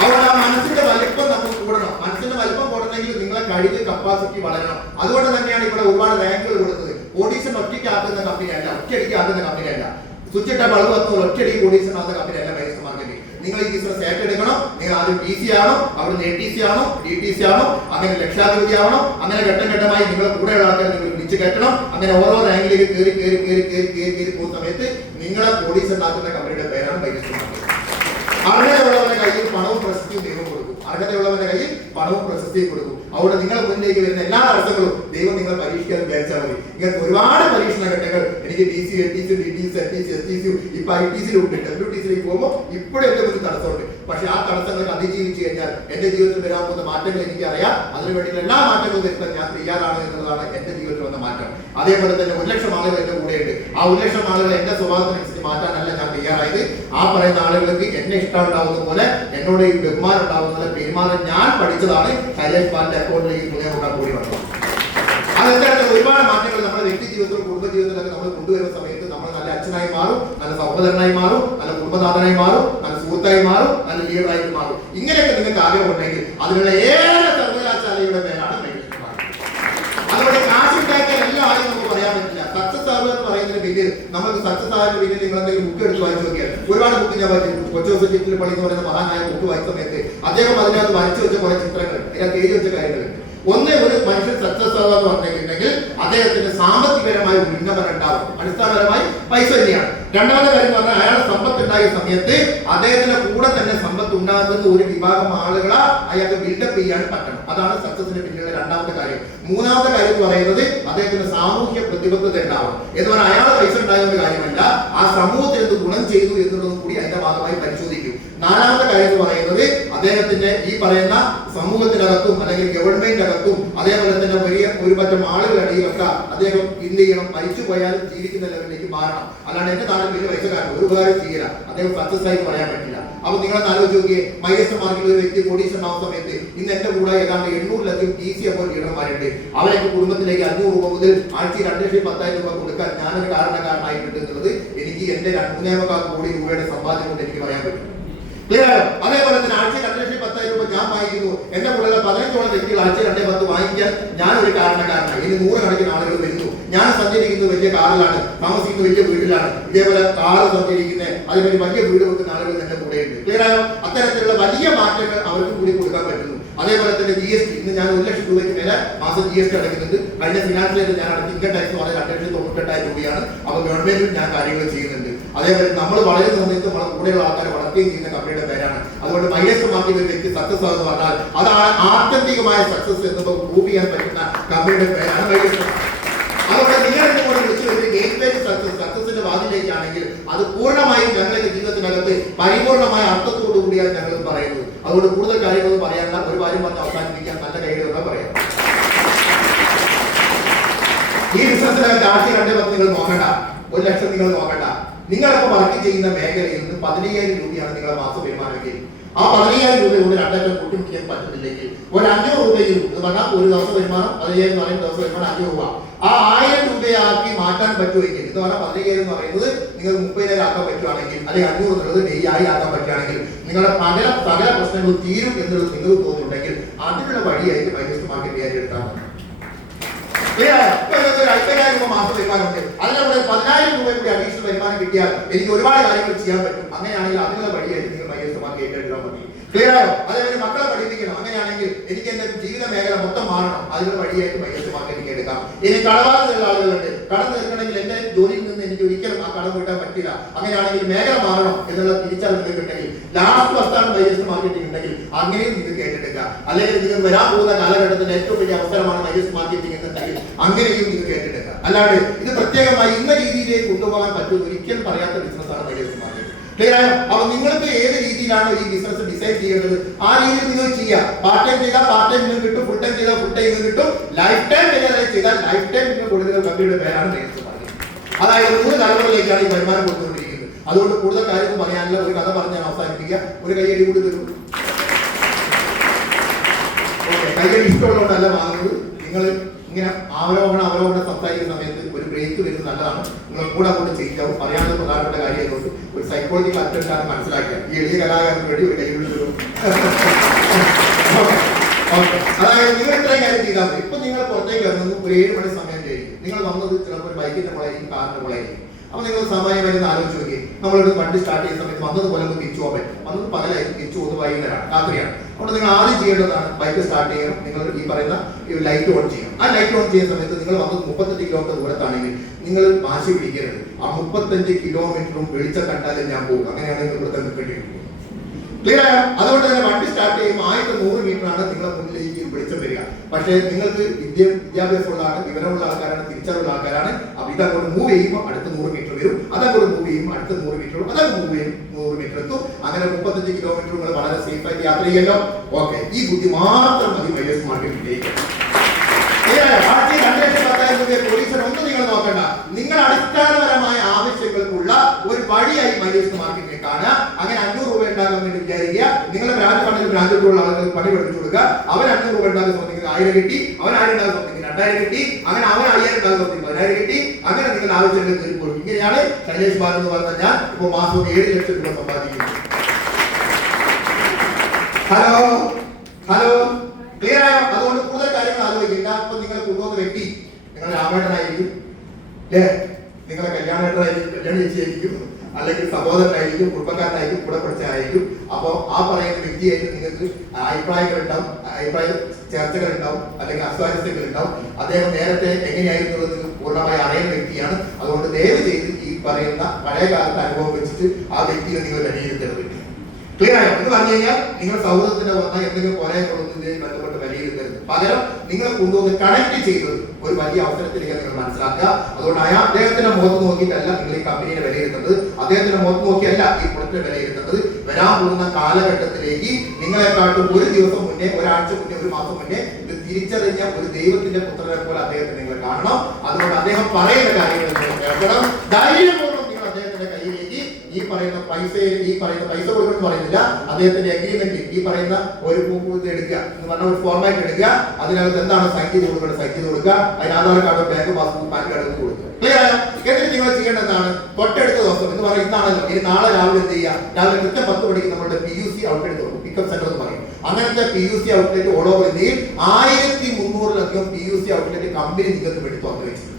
അതുകൊണ്ട് ആ മനസ്സിന്റെ വലിപ്പം നമുക്ക് കൂടണം. മനസ്സിന്റെ വലിപ്പം കൂടണമെങ്കിൽ നിങ്ങളെ കഴിവ്, കപ്പാസിറ്റി വളരണം. അതുകൊണ്ട് തന്നെയാണ് ഇവിടെ ഒരുപാട് റാങ്കുകൾ കൊടുത്തത്. ഓഡീഷൻ ഒറ്റയ്ക്ക് ആക്കുന്ന കമ്പനിയല്ല, ഒറ്റയടിക്ക് ആക്കുന്ന കമ്പനിയല്ല. സ്വിച്ചിട്ട ബൾബ് വന്നു ഒറ്റയടിക്ക് ഓഡീഷൻ ആകുന്ന കമ്പനിയല്ല മൈലേസ് മാർക്കറ്റ്. നിങ്ങൾ ഈ ബിസിനസ് ഏറ്റെടുക്കണം. നിങ്ങൾ ആദ്യം DC ആണോ, അവിടുന്ന് ATC ആണോ, DTC ആണോ, അങ്ങനെ ലക്ഷാധിപതി ആവണം. അങ്ങനെ ഘട്ടമായി നിങ്ങളെ കൂടെയുള്ള ആൾക്കാരെ നിങ്ങൾ വിളിച്ചു കയറ്റണം. അങ്ങനെ ഓരോ റാങ്കിലേക്ക് കയറി പോകുന്ന സമയത്ത് നിങ്ങളെ ഓഡീഷൻ ആക്കുന്ന കമ്പനിയുടെ പേരാണ് മൈലേസ് മാർക്കറ്റ്. അങ്ങനെയുള്ളവരുടെ കയ്യിൽ പണവും പ്രശസ്തിയും പ്രശസ്തിയും കൊടുക്കും. അവിടെ നിങ്ങളെ മുന്നിലേക്ക് വരുന്ന എല്ലാ തടസ്സങ്ങളും ദൈവം നിങ്ങളെ പരീക്ഷിക്കാൻ വിചാരിച്ചാൽ മതി. ഇങ്ങനത്തെ ഒരുപാട് പരീക്ഷണ ഘട്ടങ്ങൾ എനിക്ക് DC, ATC, DTC, LTC, STC, ഇപ്പൊ ITC-യിലുണ്ട്. WTC-യിലേക്ക് പോകുമ്പോൾ ഇപ്പോഴും എന്റെ മുന്നിൽ തടസ്സമുണ്ട്. പക്ഷെ ആ തടസ്സങ്ങൾക്ക് അതിജീവിച്ചു കഴിഞ്ഞാൽ എന്റെ ജീവിതത്തിൽ വരാൻ പോകുന്ന മാറ്റങ്ങൾ എനിക്ക് അറിയാം. അതിനുവേണ്ടിയുള്ള എല്ലാ മാറ്റങ്ങളും വരുത്താൻ ഞാൻ തയ്യാറാണ് എന്നുള്ളതാണ് എന്റെ ജീവിതത്തിൽ വന്ന മാറ്റം. അതേപോലെ തന്നെ 1,00,000 ആളുകൾ എന്റെ കൂടെയുണ്ട്. ആ 1,00,000 ആളുകൾ എന്റെ സ്വഭാവത്തിനനുസരിച്ച് മാറ്റാനല്ല ഞാൻ തയ്യാറായത്. ആ പറയുന്ന ആളുകൾക്ക് എന്നെ ഇഷ്ടമുണ്ടാവുന്ന പോലെ, എന്നോട് ഈ ബഹുമാനം ഉണ്ടാവുന്ന പോലെ പെരുമാറാൻ ഞാൻ പഠിച്ചതാണ് ഹൈലൈറ്റ് പാർട്ടി അക്കൗണ്ടിലേക്ക് പുതിയ കൂടി വന്നത്. അതെന്തായാലും ഒരുപാട് മാറ്റങ്ങൾ നമ്മുടെ വ്യക്തി ജീവിതത്തിലും കുടുംബ ജീവിതത്തിലൊക്കെ നമ്മൾ കൊണ്ടുവരുന്ന സമയത്ത് നമ്മൾ നല്ല അച്ഛനായി മാറും, നല്ല സഹോദരനായി മാറും, നല്ല കുടുംബനാഥനായി മാറും, നല്ല സുഹൃത്തായി മാറും, നല്ല ലീഡറായിട്ട് മാറും. ഇങ്ങനെയൊക്കെ നിങ്ങൾക്ക് ആഗ്രഹമുണ്ടെങ്കിൽ അതിനുള്ള ഏത് സർവകലാശാലയുടെ പേരാണ് മൈഗ്രേഷൻ. അതുകൊണ്ട് കാശ് ഉണ്ടാക്കിയാൽ എല്ലാ ആരും നമുക്ക് പറയാൻ പറ്റില്ല. സക്സസ് ആവുക എന്ന് പറയുന്നതിന് പിന്നിൽ നമുക്ക് സക്സസ് ആയതിന് പിന്നിൽ നിങ്ങൾ എന്തെങ്കിലും ബുക്ക് എടുത്ത് വായിച്ചു നോക്കിയാൽ ഒരുപാട് ബുക്ക് ഞാൻ വായിച്ചു. കൊച്ചോസെറ്റിൽ പള്ളി എന്ന് പറയുന്ന മഹാനായ ബുക്ക് വായിച്ച സമയത്ത് അദ്ദേഹം അതിനകത്ത് വരച്ചു വെച്ച കുറെ ചിത്രങ്ങളുണ്ട്, അതിനകത്ത് എഴുതി വെച്ച കാര്യങ്ങളുണ്ട്. ഒന്ന്, ഒരു മനുഷ്യൻ സക്സസ് ആവുക എന്ന് പറഞ്ഞിട്ടുണ്ടെങ്കിൽ അദ്ദേഹത്തിന് സാമ്പത്തികപരമായ ഒരു ഉന്നമനം ഉണ്ടാവും. അടിസ്ഥാനപരമായി പൈസ തന്നെയാണ്. രണ്ടാമത്തെ കാര്യം എന്ന് പറഞ്ഞാൽ അയാൾ സമ്പത്ത് ഉണ്ടായ സമയത്ത് അദ്ദേഹത്തിന്റെ കൂടെ തന്നെ സമ്പത്ത് ഉണ്ടാകുന്ന ഒരു വിഭാഗം ആളുകളെ അയാൾക്ക് ബിൽഡപ്പ് ചെയ്യാൻ പറ്റണം. അതാണ് സക്സസിന് പിന്നിലുള്ള രണ്ടാമത്തെ കാര്യം. മൂന്നാമത്തെ കാര്യം എന്ന് പറയുന്നത് അദ്ദേഹത്തിന് സാമൂഹ്യ പ്രതിബദ്ധത ഉണ്ടാവണം. എന്ന് പറഞ്ഞാൽ അയാൾ പൈസ ഉണ്ടാകുന്ന കാര്യമല്ല, ആ സമൂഹത്തിന് എന്ത് ഗുണം ചെയ്തു എന്നുള്ളതും കൂടി അതിന്റെ ഭാഗമായി പരിശോധിക്കും. നാലാമത്തെ കാര്യം എന്ന് പറയുന്നത് അദ്ദേഹത്തിന്റെ ഈ പറയുന്ന സമൂഹത്തിനകത്തും അല്ലെങ്കിൽ ഗവൺമെന്റ് അകത്തും അതേപോലെ തന്നെ വലിയ ഒരു പറ്റം ആളുകളിടയിലൊക്കെ അദ്ദേഹം എന്ത് ചെയ്യണം, മരിച്ചു പോയാലും ജീവിക്കുന്ന ലെവലിലേക്ക് മാറണം. അല്ലാണ്ട് എന്റെ നാട്ടിൽ വലിയ പൈസക്കാരൻ ഒരു ഉപകാരം ചെയ്യില്ല, അദ്ദേഹം സക്സസ് ആയിട്ട് പറയാൻ പറ്റില്ല. അപ്പൊ നിങ്ങളെ ആലോചിച്ച് നോക്കിയേ, മൈഗ്രേഷൻ മാർക്കറ്റിൽ ഒരു വ്യക്തി കോടീശ്വരനാവുന്ന സമയത്ത് ഇന്ന് എന്റെ കൂടെ ഏതാണ്ട് 800-ലധികം DC അപ്പോൾ ലീഡർമാരുണ്ട്. അവരൊക്കെ കുടുംബത്തിലേക്ക് 500 രൂപ മുതൽ ആഴ്ച 2,10,000 രൂപ കൊടുക്കാൻ ഞാനൊരു കാരണക്കാരനായിട്ടുണ്ട് എന്നുള്ളത് എനിക്ക് എന്റെ 3.25 കോടി രൂപയുടെ സമ്പാദ്യം കൊണ്ട് എനിക്ക് പറയാൻ പറ്റും. ക്ലിയർ ആയോ? അതേപോലെ തന്നെ ആഴ്ച 2,10,000 രൂപ ഞാൻ വാങ്ങിക്കുന്നു. എന്റെ കൂടെ 15ഓളം വ്യക്തികൾ ആഴ്ച 2,10 വാങ്ങിക്കാൻ ഞാനൊരു കാരണക്കാരനാണ്. ഇനി 100 കണക്കിന് ആളുകൾ വരുന്നു. ഞാൻ സഞ്ചരിക്കുന്നത് വലിയ കാറിലാണ്, താമസിക്കുന്നത് വലിയ വീട്ടിലാണ്. ഇതേപോലെ കാറ് സഞ്ചരിക്കുന്ന അതേപോലെ വലിയ വീട് വെക്കുന്ന ആളുകൾ എന്റെ കൂടെയുണ്ട്. ക്ലിയർ ആയോ? അത്തരത്തിലുള്ള വലിയ മാറ്റങ്ങൾ അവർക്ക് കൂടി കൊടുക്കാൻ പറ്റുന്നു. അതേപോലെ തന്നെ GST, ഇന്ന് ഞാൻ 1,00,000 രൂപയ്ക്ക് മേലെ മാസം GST അടയ്ക്കുന്നുണ്ട്. കഴിഞ്ഞ ഫിനാൻഷ്യൽ ഇയറിൽ ഞാൻ അടച്ച ഇൻകം ടാക്സ് വളരെ 2,98,000 രൂപയാണ്. അപ്പൊ ഗവൺമെന്റിൽ ഞാൻ കാര്യങ്ങൾ ചെയ്യുന്നുണ്ട്. അതേപോലെ നമ്മൾ വളരുന്ന സമയത്ത് നമ്മളെ കൂടെയുള്ള ആൾക്കാരെ വളർത്തുകയും ചെയ്യുന്ന കമ്പനിയുടെ പേരാണ്. അതുകൊണ്ട് മൈഗ്രേഷൻ മാർക്കറ്റിൽ ഒരു വ്യക്തി സക്സസ് ആണെന്ന് പറഞ്ഞാൽ അതാണ് ആത്യന്തികമായ സക്സസ് എന്ന് പ്രൂവ് ചെയ്യാൻ പറ്റുന്ന കമ്പനിയുടെ പേരാണ് മൈഗ്രേഷൻ. അതുകൊണ്ട് നിങ്ങളുടെ കൂടെ വിളിച്ചു വെച്ച് ഗെയിം പേജ് സക്സസിന്റെ വാതിലേക്കാണെങ്കിൽ അത് പൂർണ്ണമായും ഞങ്ങളുടെ ജീവിതത്തിനകത്ത് പരിപൂർണമായ അർത്ഥത്തോടു കൂടിയാണ് ഞങ്ങൾ പറയുന്നത്. അതുകൊണ്ട് കൂടുതൽ കാര്യങ്ങളൊന്നും പറയാനുള്ള ഒരു കാര്യം പറഞ്ഞ് അവസാനിപ്പിക്കാൻ നല്ല കൈകളൊക്കെ പറയാം. ഈ ബിസിനസ്സിനകത്ത് ആഴ്ച 2,10 നിങ്ങൾ നോക്കണ്ട, 1,00,000 നിങ്ങൾ നോക്കണ്ട. നിങ്ങളിപ്പോ വർക്ക് ചെയ്യുന്ന മേഖലയിൽ നിന്ന് 15,000 രൂപയാണ് നിങ്ങളുടെ മാസ വരുമാനമെങ്കിൽ ആ 15,000 രൂപ കൊണ്ട് 2 കൂട്ടിമുട്ടിക്കാൻ പറ്റുന്നില്ലെങ്കിൽ ഒരു 500 രൂപയും എന്ന് പറഞ്ഞാൽ ഒരു ദിവസം വരുമാനം 15,000 പറയും, ദിവസം വരുമാനം 5 രൂപ. ആ 1000 രൂപയാക്കി മാറ്റാൻ പറ്റുമെങ്കിൽ എന്ന് പറഞ്ഞാൽ 15,000 എന്ന് പറയുന്നത് നിങ്ങൾ 30,000 ആക്കാൻ പറ്റുവാണെങ്കിൽ, അല്ലെങ്കിൽ 500 എന്നുള്ളത് 1000 ആക്കാൻ പറ്റുകയാണെങ്കിൽ നിങ്ങളുടെ സകല പ്രശ്നങ്ങളും തീരും എന്നുള്ളത് നിങ്ങൾക്ക് തോന്നുന്നുണ്ടെങ്കിൽ അതിനുള്ള വഴിയായിട്ട് മൈഗ്രേഷൻ മാർക്കറ്റ് എടുത്താൽ മതി. 50,000 രൂപ മാസം വരുമാനമുണ്ട്, അതിനുള്ള 10,000 രൂപ കൂടി അഡീഷണൽ വരുമാനം കിട്ടിയാൽ എനിക്ക് ഒരുപാട് കാര്യങ്ങൾ ചെയ്യാൻ പറ്റും. അങ്ങനെയാണെങ്കിൽ അതിനുള്ള വഴിയായിട്ട് നിങ്ങൾ മൈഗ്രേഷൻ മാർക്കറ്റ് എടുക്കാൻ മതി. ക്ലിയർ ആയോ? അതേപോലെ മക്കളെ പഠിപ്പിക്കണം. അങ്ങനെയാണെങ്കിൽ എനിക്ക് എന്റെ ജീവിത മേഖല മൊത്തം മാറണം, അതിനുള്ള വഴിയായിട്ട് മൈഗ്രേഷൻ മാർക്കറ്റിംഗ് എടുക്കാം. ഇനി കടബാധ്യതയുള്ള ആളുകളുണ്ട്, കടം തീർക്കണമെങ്കിൽ എന്റെ ജോലിയിൽ നിന്ന് എനിക്ക് ഒരിക്കലും ആ കടം വീട്ടാൻ പറ്റില്ല. അങ്ങനെയാണെങ്കിൽ മേഖല മാറണം എന്നുള്ള തിരിച്ചറിവുണ്ടെങ്കിൽ ലാസ്റ്റ് വസ്താണ് മൈഗ്രേഷൻ മാർക്കറ്റിംഗ് ഉണ്ടെങ്കിൽ അങ്ങനെയും ഇത് കേട്ടെടുക്കുക. അല്ലെങ്കിൽ നിങ്ങൾ വരാൻ പോകുന്ന കാലഘട്ടത്തിന്റെ ഏറ്റവും വലിയ അവസരമാണ് മൈഗ്രേഷൻ മാർക്കറ്റിംഗ് എന്നുണ്ടെങ്കിൽ അങ്ങനെയും ഇത് കേട്ടെടുക്കുക. അല്ലാണ്ട് ഇത് പ്രത്യേകമായി ഇന്ന രീതിയിലേക്ക് കൊണ്ടുപോകാൻ പറ്റുമെന്ന് ഒരിക്കലും പറയാത്ത ബിസിനസ്സാണ് മൈഗ്രേഷൻ മാർക്കറ്റിംഗ്. ക്ലിയർ ആയോ? അപ്പൊ നിങ്ങൾക്ക് ഏത് രീതിയിലാണോ ഈ ബിസിനസ് ഡിസൈൻ ചെയ്യേണ്ടത് ആ രീതിയിൽ നിങ്ങൾ ചെയ്യാം. പാർട്ട് ടൈം ചെയ്താൽ പാർട്ട് ടൈം നിങ്ങൾക്ക് കിട്ടും, ഫുൾ ടൈം ചെയ്താൽ ഫുൾ ടൈം നിങ്ങൾക്ക് കിട്ടും, ലൈഫ് ടൈം ചെയ്താൽ ലൈഫ് ടൈം നിങ്ങൾ കൊടുക്കുന്ന കമ്പനിയുടെ പേരാണ് മൈഗ്രേഷൻ മാർക്കറ്റിംഗ്. അതായത് 3 തലമുറയിലേക്കാണ് ഈ വരുമാനം കൊടുത്തുകൊണ്ടിരിക്കുന്നത്. അതുകൊണ്ട് കൂടുതൽ കാര്യങ്ങൾ പറയാനുള്ള ഒരു കഥ പറഞ്ഞ് ഞാൻ അവസാനിപ്പിക്കുക. ഒരു കയ്യടി കൂടി തരും. ഓക്കെ, കയ്യടി ഇഷ്ടമുള്ളതുകൊണ്ടല്ല വാങ്ങുന്നത്. നിങ്ങൾ ഇങ്ങനെ അവരോഹണം സംസാരിക്കുന്ന സമയത്ത് ഒരു ബ്രേക്ക് വരുന്നത് നല്ലതാണ്. നിങ്ങൾ കൂടെ കൊണ്ട് ചെയ്യാവും. പറയാനുള്ള പ്രധാനപ്പെട്ട കാര്യങ്ങളുണ്ട്. ഒരു സൈക്കോളജിക്കൽ അറ്റൻഷാണ് മനസ്സിലാക്കുക. ഈ എളിയ കലാകാരന് വേണ്ടി ഒരു കൈവിളി തരും. അതായത് നിങ്ങൾ ഇത്രയും കാര്യം ചെയ്താൽ മതി. ഇപ്പൊ നിങ്ങൾ പുറത്തേക്ക് ഇറങ്ങുന്നു, ഒരു 7 മണി സമയം കഴിയും. നിങ്ങൾ വന്നത് ചിലപ്പോൾ ഒരു ബൈക്കിന്റെ മുളായിരിക്കും, കാറിന്റെ മുളായിരിക്കും. അപ്പൊ നിങ്ങൾ സാമാന്യമായി ആലോചിച്ച് നോക്കി, നമ്മളൊരു വണ്ടി സ്റ്റാർട്ട് ചെയ്യുന്ന സമയത്ത് വന്നതുപോലെ നമുക്ക് തിരിച്ചു പോകാൻ പറ്റും. വന്നത് പകലായിരിക്കും, തിരിച്ചു പോകുന്നത് വൈകുന്നേരമാണ്, രാത്രിയാണ്. അതുകൊണ്ട് നിങ്ങൾ ആദ്യം ചെയ്യേണ്ടതാണ് ബൈക്ക് സ്റ്റാർട്ട് ചെയ്യണം. നിങ്ങൾ ഈ പറയുന്ന ലൈറ്റ് ഓൺ ചെയ്യണം. ആ ലൈറ്റ് ഓൺ ചെയ്യുന്ന സമയത്ത് നിങ്ങൾ വന്നത് 35 കിലോമീറ്റർ ദൂരത്താണെങ്കിൽ നിങ്ങൾ വാശി പിടിക്കരുത്. ആ 35 കിലോമീറ്ററും വെളിച്ചം കണ്ടാലും ഞാൻ പോകും. അങ്ങനെയാണെങ്കിൽ ഇവിടെ തന്നെ നിൽക്കേണ്ടി വരും. ക്ലിയർ ആയോ? അതുകൊണ്ട് തന്നെ വണ്ടി സ്റ്റാർട്ട് കഴിയുമ്പോൾ 1100 മീറ്ററാണ് നിങ്ങളെ മുന്നിലേക്ക് വെളിച്ചം വരിക. പക്ഷേ നിങ്ങൾക്ക് വിദ്യാഭ്യാസമുള്ള ആളാണ്, വിവരമുള്ള ആൾക്കാരാണ്, തിരിച്ചറിവുള്ള ആൾക്കാരാണ്. അപ്പൊ ഇതങ്ങോട്ട് മൂവ് ചെയ്യുമ്പോൾ അടുത്ത 100 മീറ്റർ വരും, അതങ്ങോട്ട് മൂവ് ചെയ്യുമ്പോൾ അടുത്ത 100 മീറ്റർ വരും, അതങ്ങ് മൂവ് ചെയ്യും 100 മീറ്റർ എത്തും. അങ്ങനെ 35 കിലോമീറ്റർ നിങ്ങൾ വളരെ സേഫ് ആയിട്ട് യാത്ര ചെയ്യല്ലോ. ഓക്കെ, ഈ ബുദ്ധി മാത്രം മതി മൈലേജ് മാർക്കറ്റിലേക്ക്. ഒന്നും നിങ്ങൾ നോക്കണ്ട. നിങ്ങൾ അടിസ്ഥാനപരമായ ആവശ്യങ്ങൾക്കുള്ള ഒരു വഴിയായി മൈലേജ് മാർക്കറ്റിനെ കാണുക. അങ്ങനെ 500 രൂപ ഉണ്ടാകാൻ വേണ്ടി വിചാരിക്കുക. നിങ്ങളുടെ ബ്രാഞ്ച് ഫണ്ടിൽ ബ്രാഞ്ചിലുള്ള ആളുകൾ പണി പഠിപ്പിച്ചു കൊടുക്കുക. അവൻ 500 രൂപ ഉണ്ടാകുന്ന സമയത്ത് 1000 കിട്ടി, അവൻ 1000 ഉണ്ടാകുന്ന സമയത്ത് 2000 കിട്ടി, അങ്ങനെ അവൻ 5000 ഉണ്ടാകുന്ന സമയത്ത് 10000 കിട്ടി. അങ്ങനെ നിങ്ങളുടെ ആവശ്യങ്ങൾ തീർക്കും. ഇങ്ങനെയാണ് ശൈലേഷ് ബാലൻ എന്ന് പറഞ്ഞാൽ ഞാൻ ഇപ്പോൾ മാസം 7 ലക്ഷം രൂപ സമ്പാദിക്കുന്നു. ഹലോ ഹലോ, ക്ലിയർ ആയോ? അതുകൊണ്ട് കൂടുതൽ കാര്യങ്ങൾ ആലോചിക്കില്ല. ഇപ്പൊ നിങ്ങളെ കൊണ്ടുവന്ന വ്യക്തി നിങ്ങളുടെ രാമേട്ടനായിരിക്കും, അല്ലേ? നിങ്ങളെ കല്യാണേട്ടനായിരിക്കും, കല്യാണം ചേച്ചിയായിരിക്കും, അല്ലെങ്കിൽ സഹോദരനായിരിക്കും, കുടുംബക്കാരനായിരിക്കും, കൂടെ പഠിച്ചായിരിക്കും. അപ്പോൾ ആ പറയുന്ന വ്യക്തിയായിട്ട് നിങ്ങൾക്ക് അഭിപ്രായങ്ങൾ ഉണ്ടാവും, അഭിപ്രായ ചർച്ചകൾ ഉണ്ടാവും, അല്ലെങ്കിൽ അസ്വാരസ്യങ്ങൾ ഉണ്ടാവും. അദ്ദേഹം നേരത്തെ എങ്ങനെയായിരുന്നുള്ളത് പൂർണ്ണമായി അറിയുന്ന വ്യക്തിയാണ്. അതുകൊണ്ട് ദയവ് ചെയ്ത് ഈ പറയുന്ന പഴയ കാലത്തെ അനുഭവം വെച്ചിട്ട് ആ വ്യക്തിയെ നിങ്ങൾ വിലയിരുത്തരുത്. ക്ലിയർ ആയോ? എന്ന് പറഞ്ഞു കഴിഞ്ഞാൽ നിങ്ങൾ സൗഹൃദത്തിന്റെ വന്ന എന്തെങ്കിലും പോരായ്മകളൊന്നും ബന്ധപ്പെട്ട് വിലയിരുത്തരുത്. പകരം നിങ്ങൾ കൊണ്ടുവന്ന് കണക്ട് ചെയ്തത് ഒരു വലിയ അവസരത്തിലേക്ക് നിങ്ങൾ മനസ്സിലാക്കുക. അതുകൊണ്ട് അദ്ദേഹത്തിന്റെ മുഖത്ത് നോക്കിയിട്ടല്ല നിങ്ങൾ ഈ കമ്പനിയെ വിലയിരുത്തുന്നത്, അദ്ദേഹത്തിന്റെ മുഖത്ത് നോക്കിയല്ല ഈ പ്രൊഡക്റ്റ് വിലയിരുത്തുന്നത്. വരാൻ പോകുന്ന കാലഘട്ടത്തിലേക്ക് നിങ്ങളെക്കാട്ടും ഒരു ദിവസം മുന്നേ, ഒരാഴ്ച മുന്നേ, ഒരു മാസം മുന്നേ ഇത് തിരിച്ചറിഞ്ഞ ഒരു ദൈവത്തിന്റെ പുത്രനെ പോലെ അദ്ദേഹത്തെ നിങ്ങൾ കാണണം. അതുകൊണ്ട് അദ്ദേഹം പറയുന്ന കാര്യങ്ങൾ നിങ്ങൾ കേൾക്കണം. ധൈര്യപൂർവ്വം നിങ്ങൾ അദ്ദേഹത്തിന്റെ കയ്യിലേക്ക് ഈ പറയുന്ന പൈസ കൊടുക്കണം പറയുന്നില്ല, അദ്ദേഹത്തിന്റെ അഗ്രിമെന്റ് ഈ പറയുന്ന ഒരു ഇത് എടുക്കുക എന്ന് പറഞ്ഞ ഒരു ഫോർമാറ്റ് എടുക്കുക. അതിനകത്ത് എന്താണ് സൈൻ ചെയ്ത് കൊടുക്കേണ്ടത് സൈൻ ചെയ്ത് കൊടുക്കുക. അതിന് Aadhaar card, bank passbook, pan card കൊടുക്കുക. ക്ലിയർ ആയോ? എന്നിട്ട് നിങ്ങൾ ചെയ്യേണ്ടതാണ് തൊട്ടടുത്ത ദിവസം എന്ന് പറയുന്നത് ഇന്നാണല്ലോ, ഇനി നാളെ രാവിലെ എന്ത് ചെയ്യുക? രാവിലെ കൃത്യം 10 മണിക്ക് നമ്മുടെ PUC ഔട്ട്ലെറ്റ് തുറക്കും, പിക്കപ്പ് സെന്റർ എന്ന് പറയും. അങ്ങനത്തെ PUC ഔട്ട്ലെറ്റ് ഓൾ ഓവർ ഇന്ത്യയിൽ 1300-ലധികം PUC ഔട്ട്ലെറ്റ് കമ്പനി നിങ്ങൾക്ക് വേണ്ടി തുറന്നു വെച്ചിട്ടുണ്ട്.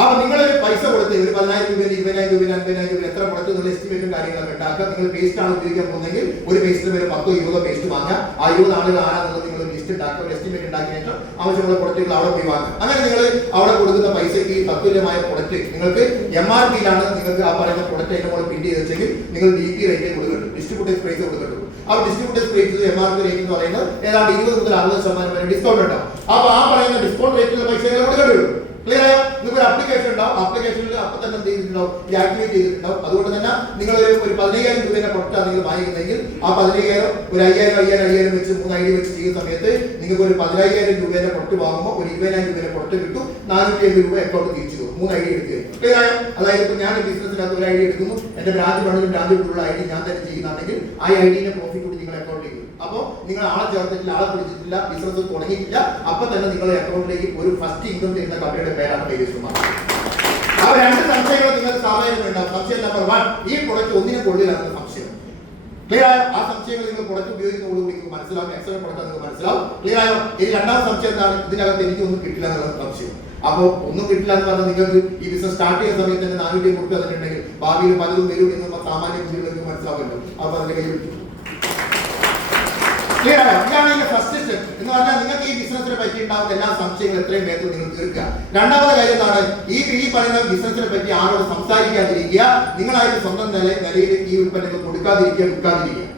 അപ്പൊ നിങ്ങളൊരു പൈസ കൊടുത്ത് ഒരു 10,000 രൂപ, 20,000 രൂപ, 50,000 രൂപ എത്ര കൊടുത്ത് നിങ്ങൾ എസ്റ്റിമേറ്റും കാര്യങ്ങളൊക്കെ ഉണ്ടാക്കുക. നിങ്ങൾ പേസ്റ്റ് ആണ് ഉപയോഗിക്കാൻ പോകുന്നെങ്കിൽ ഒരു പേസ്റ്റിന് വരെ 10-20 പേസ്റ്റ് വാങ്ങുക. ആ 20 ആളുകൾ ആരാന്നുള്ളത് നിങ്ങൾ ലിസ്റ്റ് ഉണ്ടാക്കുക, ഒരു എസ്റ്റിമേറ്റ് ഉണ്ടാക്കിയ ശേഷം ആവശ്യമുള്ള പ്രൊഡക്റ്റുകൾ അവിടെ പോയി വാങ്ങുക. അങ്ങനെ നിങ്ങൾ അവിടെ കൊടുക്കുന്ന പൈസയ്ക്ക് തത്തുല്യമായ പ്രൊഡക്റ്റ് നിങ്ങൾക്ക് MRP-ലാണ് നിങ്ങൾക്ക് ആ പറയുന്ന പ്രൊഡക്റ്റ് അതിന്റെ മുകളിൽ പ്രിന്റ് ചെയ്ത് വെച്ചെങ്കിൽ നിങ്ങൾ DP റേറ്റ് കൊടുക്കുന്നുണ്ട്, ഡിസ്ട്രിബ്യൂട്ടേഴ്സ് പ്രൈസ് കൊടുക്കുന്നുണ്ട്. ആ ഡിസ്ട്രിബ്യൂട്ടേഴ്സ് പ്രൈസ് MRP റേറ്റ് എന്ന് പറയുന്നത് ഏതാണ്ട് 20 മുതൽ 60% വരെ ഡിസ്കൗണ്ട് ഉണ്ടാവും. അപ്പൊ ആ പറയുന്ന ഡിസ്കൗണ്ട് റേറ്റിലുള്ള പൈസ കൊടുക്കേണ്ടി. ക്ലിയർ ആയോ? നിങ്ങൾക്ക് ഒരു അപ്ലിക്കേഷൻ ഉണ്ടാവും, അപ്ലിക്കേഷനിൽ അപ്പൊ തന്നെ എന്ത് ചെയ്തിട്ടുണ്ടാവും? ആക്ടിവേറ്റ് ചെയ്തിട്ടുണ്ടാവും. അതുകൊണ്ട് തന്നെ നിങ്ങൾ ഒരു 15,000 രൂപയുടെ പ്രൊഡക്റ്റാണ് നിങ്ങൾ വാങ്ങിക്കുന്നതെങ്കിൽ ആ 15,000 ഒരു 5,000 വെച്ച് 3 ID വെച്ച് ചെയ്യുന്ന സമയത്ത് നിങ്ങൾക്ക് ഒരു 15,000 രൂപയുടെ പ്രൊഡക്റ്റ് വാങ്ങുമ്പോൾ ഒരു 20,000 രൂപയുടെ പ്രൊഡക്റ്റ് കിട്ടും. 450 രൂപ അക്കൗണ്ട് തിരിച്ചു തരും. 3 ID എടുത്ത് കഴിഞ്ഞു. ക്ലിയർ ആയോ? അതായത് ഇപ്പൊ ഞാൻ ബിസിനസ്സിനകത്ത് ഒരു ID എടുക്കുന്നു, എന്റെ ബ്രാഞ്ച് ഫണ്ടിലും ബ്രാഞ്ചിലുള്ള ID ഞാൻ തന്നെ ചെയ്യുന്നുണ്ടെങ്കിൽ ആ IDന്റെ പ്രോഫിറ്റ് കൂടി നിങ്ങൾ അക്കൗണ്ടിലേക്ക് വരും. അപ്പോൾ നിങ്ങൾ ആളെ ചേർത്തിട്ടില്ല, ആളെ പിടിച്ചിട്ടില്ല, ബിസിനസ് തുടങ്ങിയിട്ടില്ല, അപ്പൊ തന്നെ നിങ്ങളുടെ അക്കൗണ്ടിലേക്ക് ഒരു ഫസ്റ്റ് ഇൻകം തരുന്ന കമ്പനിയുടെ പേരാണ് മൈലേജ് മാർക്കറ്റ്. ആ 2 സംശയങ്ങൾ നിങ്ങൾക്ക് സാധാരണ ഉണ്ടാവും. സംശയം നമ്പർ 1, ഈ പ്രൊഡക്റ്റ് ഒന്നിനും കൊള്ളില്ലാത്ത സംശയം. ക്ലിയർ ആയോ? ആ സംശയങ്ങൾ നിങ്ങൾ പ്രൊഡക്റ്റ് ഉപയോഗിക്കുന്നതോടുകൂടി നിങ്ങൾക്ക് മനസ്സിലാവും, എക്സലന്റ് പ്രൊഡക്റ്റ് നിങ്ങൾക്ക് മനസ്സിലാവും. ക്ലിയർ ആയോ? ഇനി രണ്ടാമത്തെ സംശയം എന്താണ്? ഇതിനകത്ത് എനിക്കൊന്നും കിട്ടില്ല എന്നുള്ള സംശയം. അപ്പോൾ ഒന്നും കിട്ടില്ല എന്ന് പറഞ്ഞാൽ നിങ്ങൾക്ക് ഈ ബിസിനസ് സ്റ്റാർട്ട് ചെയ്യുന്ന സമയത്ത് തന്നെ 400 രൂപ തന്നിട്ടുണ്ടെങ്കിൽ ഭാവിയിൽ പലതും വരും എന്ന് സാമാന്യ ബുദ്ധികൾക്ക് മനസ്സിലാവുമല്ലോ. അപ്പൊ അതിന്റെ കയ്യിൽ വെച്ചു. ക്ലിയർ ആയോ? ഇതാണ് ഇതിന്റെ ഫസ്റ്റ് സ്റ്റെപ്പ് എന്ന് പറഞ്ഞാൽ നിങ്ങൾക്ക് ഈ ബിസിനസിനെ പറ്റി ഉണ്ടാവുന്ന എല്ലാ സംശയങ്ങളും എത്രയും വേഗത്തിൽ നിങ്ങൾ തീർക്കുക. രണ്ടാമത്തെ കാര്യം എന്താണ്? ഈ പറയുന്ന ബിസിനസിനെ പറ്റി ആരോട് സംസാരിക്കാതിരിക്കുക. നിങ്ങളായിട്ട് സ്വന്തം നിലയിൽ ഈ ഉൽപ്പന്നങ്ങൾ കൊടുക്കാതിരിക്കുക, വിൽക്കാതിരിക്കുക.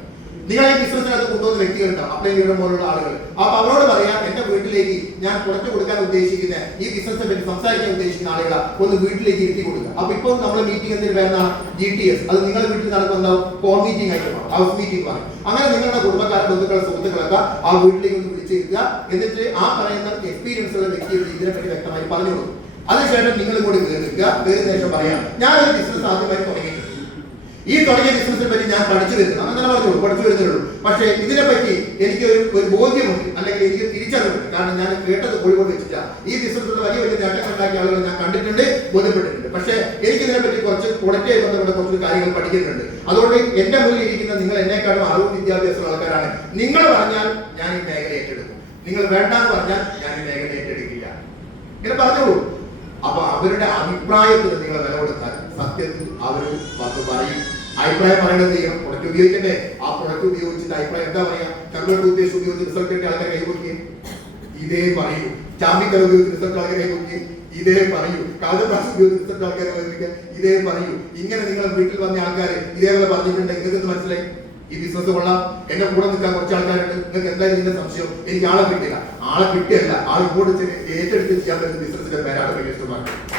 നിങ്ങൾ ഈ ബിസിനസ്സിനകത്ത് കൊണ്ടുവന്ന വ്യക്തികളുണ്ടാവും, അപ്ലൈ ചെയ്യുന്ന പോലുള്ള ആളുകൾ. അപ്പൊ അവരോട് പറയാം, എന്റെ വീട്ടിലേക്ക് ഞാൻ പ്രൊഡക്റ്റ് കൊടുക്കാൻ ഉദ്ദേശിക്കുന്ന ഈ ബിസിനസിനെ പറ്റി സംസാരിക്കാൻ ഉദ്ദേശിക്കുന്ന ആളുകളെ ഒന്ന് വീട്ടിലേക്ക് ഇരുത്തി കൊടുക്കുക. അപ്പൊ ഇപ്പോൾ നമ്മൾ മീറ്റിംഗ് എന്തിന് വരുന്ന GTS, അത് നിങ്ങളുടെ വീട്ടിൽ നടക്കുന്ന ഹോം മീറ്റിംഗ് ആയിട്ട് മാറും, ഹൗസ് മീറ്റിംഗ് പറയും. അങ്ങനെ നിങ്ങളുടെ കുടുംബക്കാരുടെ ബന്ധുക്കളെ സുഹൃത്തുക്കളൊക്കെ ആ വീട്ടിലേക്ക് ഒന്ന് വിളിച്ചിരുത്തുക. എന്നിട്ട് ആ പറയുന്ന എക്സ്പീരിയൻസ് ഉള്ള വ്യക്തികൾ ഇതിനെപ്പറ്റി വ്യക്തമായി പറഞ്ഞു കൊടുക്കും. അതിനുശേഷം നിങ്ങൾ ഇങ്ങോട്ട് കയറുക. കയറിയ ശേഷം പറയാം, ഞാനൊരു ബിസിനസ് ആദ്യമായി തുടങ്ങിയിട്ടുണ്ട്, ഈ തുടങ്ങിയ ബിസിനസിനെ പറ്റി ഞാൻ പഠിച്ചു വരുന്നു, അങ്ങനെ പറഞ്ഞോളൂ, പഠിച്ചു വരുന്നുള്ളൂ. പക്ഷേ ഇതിനെപ്പറ്റി എനിക്ക് ഒരു ബോധ്യമുണ്ട്, അല്ലെങ്കിൽ എനിക്ക് തിരിച്ചറിവുണ്ട്. കാരണം ഞാൻ കേട്ടത് കോഴിക്കോട് വെച്ചിട്ടാ. ഈ ബിസിനസ്സിൽ വലിയ വലിയ നേട്ടങ്ങൾ ഉണ്ടാക്കിയ ആളുകൾ ഞാൻ കണ്ടിട്ടുണ്ട്, ബോധ്യപ്പെട്ടിട്ടുണ്ട്. പക്ഷേ എനിക്ക് ഇതിനെപ്പറ്റി കുറച്ച് പ്രൊഡക്റ്റുമായി ബന്ധപ്പെട്ട കുറച്ച് കാര്യങ്ങൾ പഠിക്കുന്നുണ്ട്. അതുകൊണ്ട് എന്റെ മുന്നിൽ ഇരിക്കുന്ന നിങ്ങൾ എന്നെക്കാളും അറിവും വിദ്യാഭ്യാസമുള്ള ആൾക്കാരാണ്. നിങ്ങൾ പറഞ്ഞാൽ ഞാൻ ഈ മേഖല ഏറ്റെടുക്കും, നിങ്ങൾ വേണ്ടാന്ന് പറഞ്ഞാൽ ഞാൻ ഈ മേഖല ഏറ്റെടുക്കില്ല, ഇങ്ങനെ പറഞ്ഞോളൂ. അപ്പൊ അവരുടെ അഭിപ്രായത്തിന് നിങ്ങൾ വില കൊടുത്താൽ സത്യത്തിൽ അവർ പറയും. അഭിപ്രായം പറയേണ്ടത് ചെയ്യണം. പ്രൊഡക്റ്റ് ഉപയോഗിക്കണ്ടേ? ആ പ്രൊഡക്റ്റ് ഉപയോഗിച്ചിട്ട് അഭിപ്രായം എന്താ പറയാ? കമ്പ്യൂട്ടർ ഉദ്ദേശം ഉപയോഗിച്ച് റിസൾട്ട് കിട്ടിയ ആൾക്കാർ കൈകൊടുക്കുകയും ഇതേ പറയൂ. ചാമ്പിക്കല ഉപയോഗിച്ച് റിസൾട്ട് ആൾക്കാർ കൈകൊടുക്കുകയും ഇതേ പറയൂ. കാലപ്രാസം ഉപയോഗിച്ച് റിസൾട്ട് ആൾക്കാരെ ഉപയോഗിക്കുക ഇതേ പറയൂ. ഇങ്ങനെ നിങ്ങൾ വീട്ടിൽ വന്ന ആൾക്കാർ ഇതേപോലെ പറഞ്ഞിട്ടുണ്ടെങ്കിൽ നിങ്ങൾക്ക് മനസ്സിലായി. ഈ ബിസിനസ് കൊള്ളാം, എന്റെ കൂടെ നിൽക്കാൻ കുറച്ച് ആൾക്കാരുണ്ട്, നിങ്ങൾക്ക് എന്തായാലും ഇതിന്റെ സംശയം, എനിക്ക് ആളെ കിട്ടില്ല. ആളെ കിട്ടിയല്ല, ആൾ ഇങ്ങോട്ട് ഏറ്റെടുത്ത് ചെയ്യാൻ പറ്റുന്ന ബിസിനസിന്റെ പേരാണ് റിയൽ മാർക്കറ്റ്.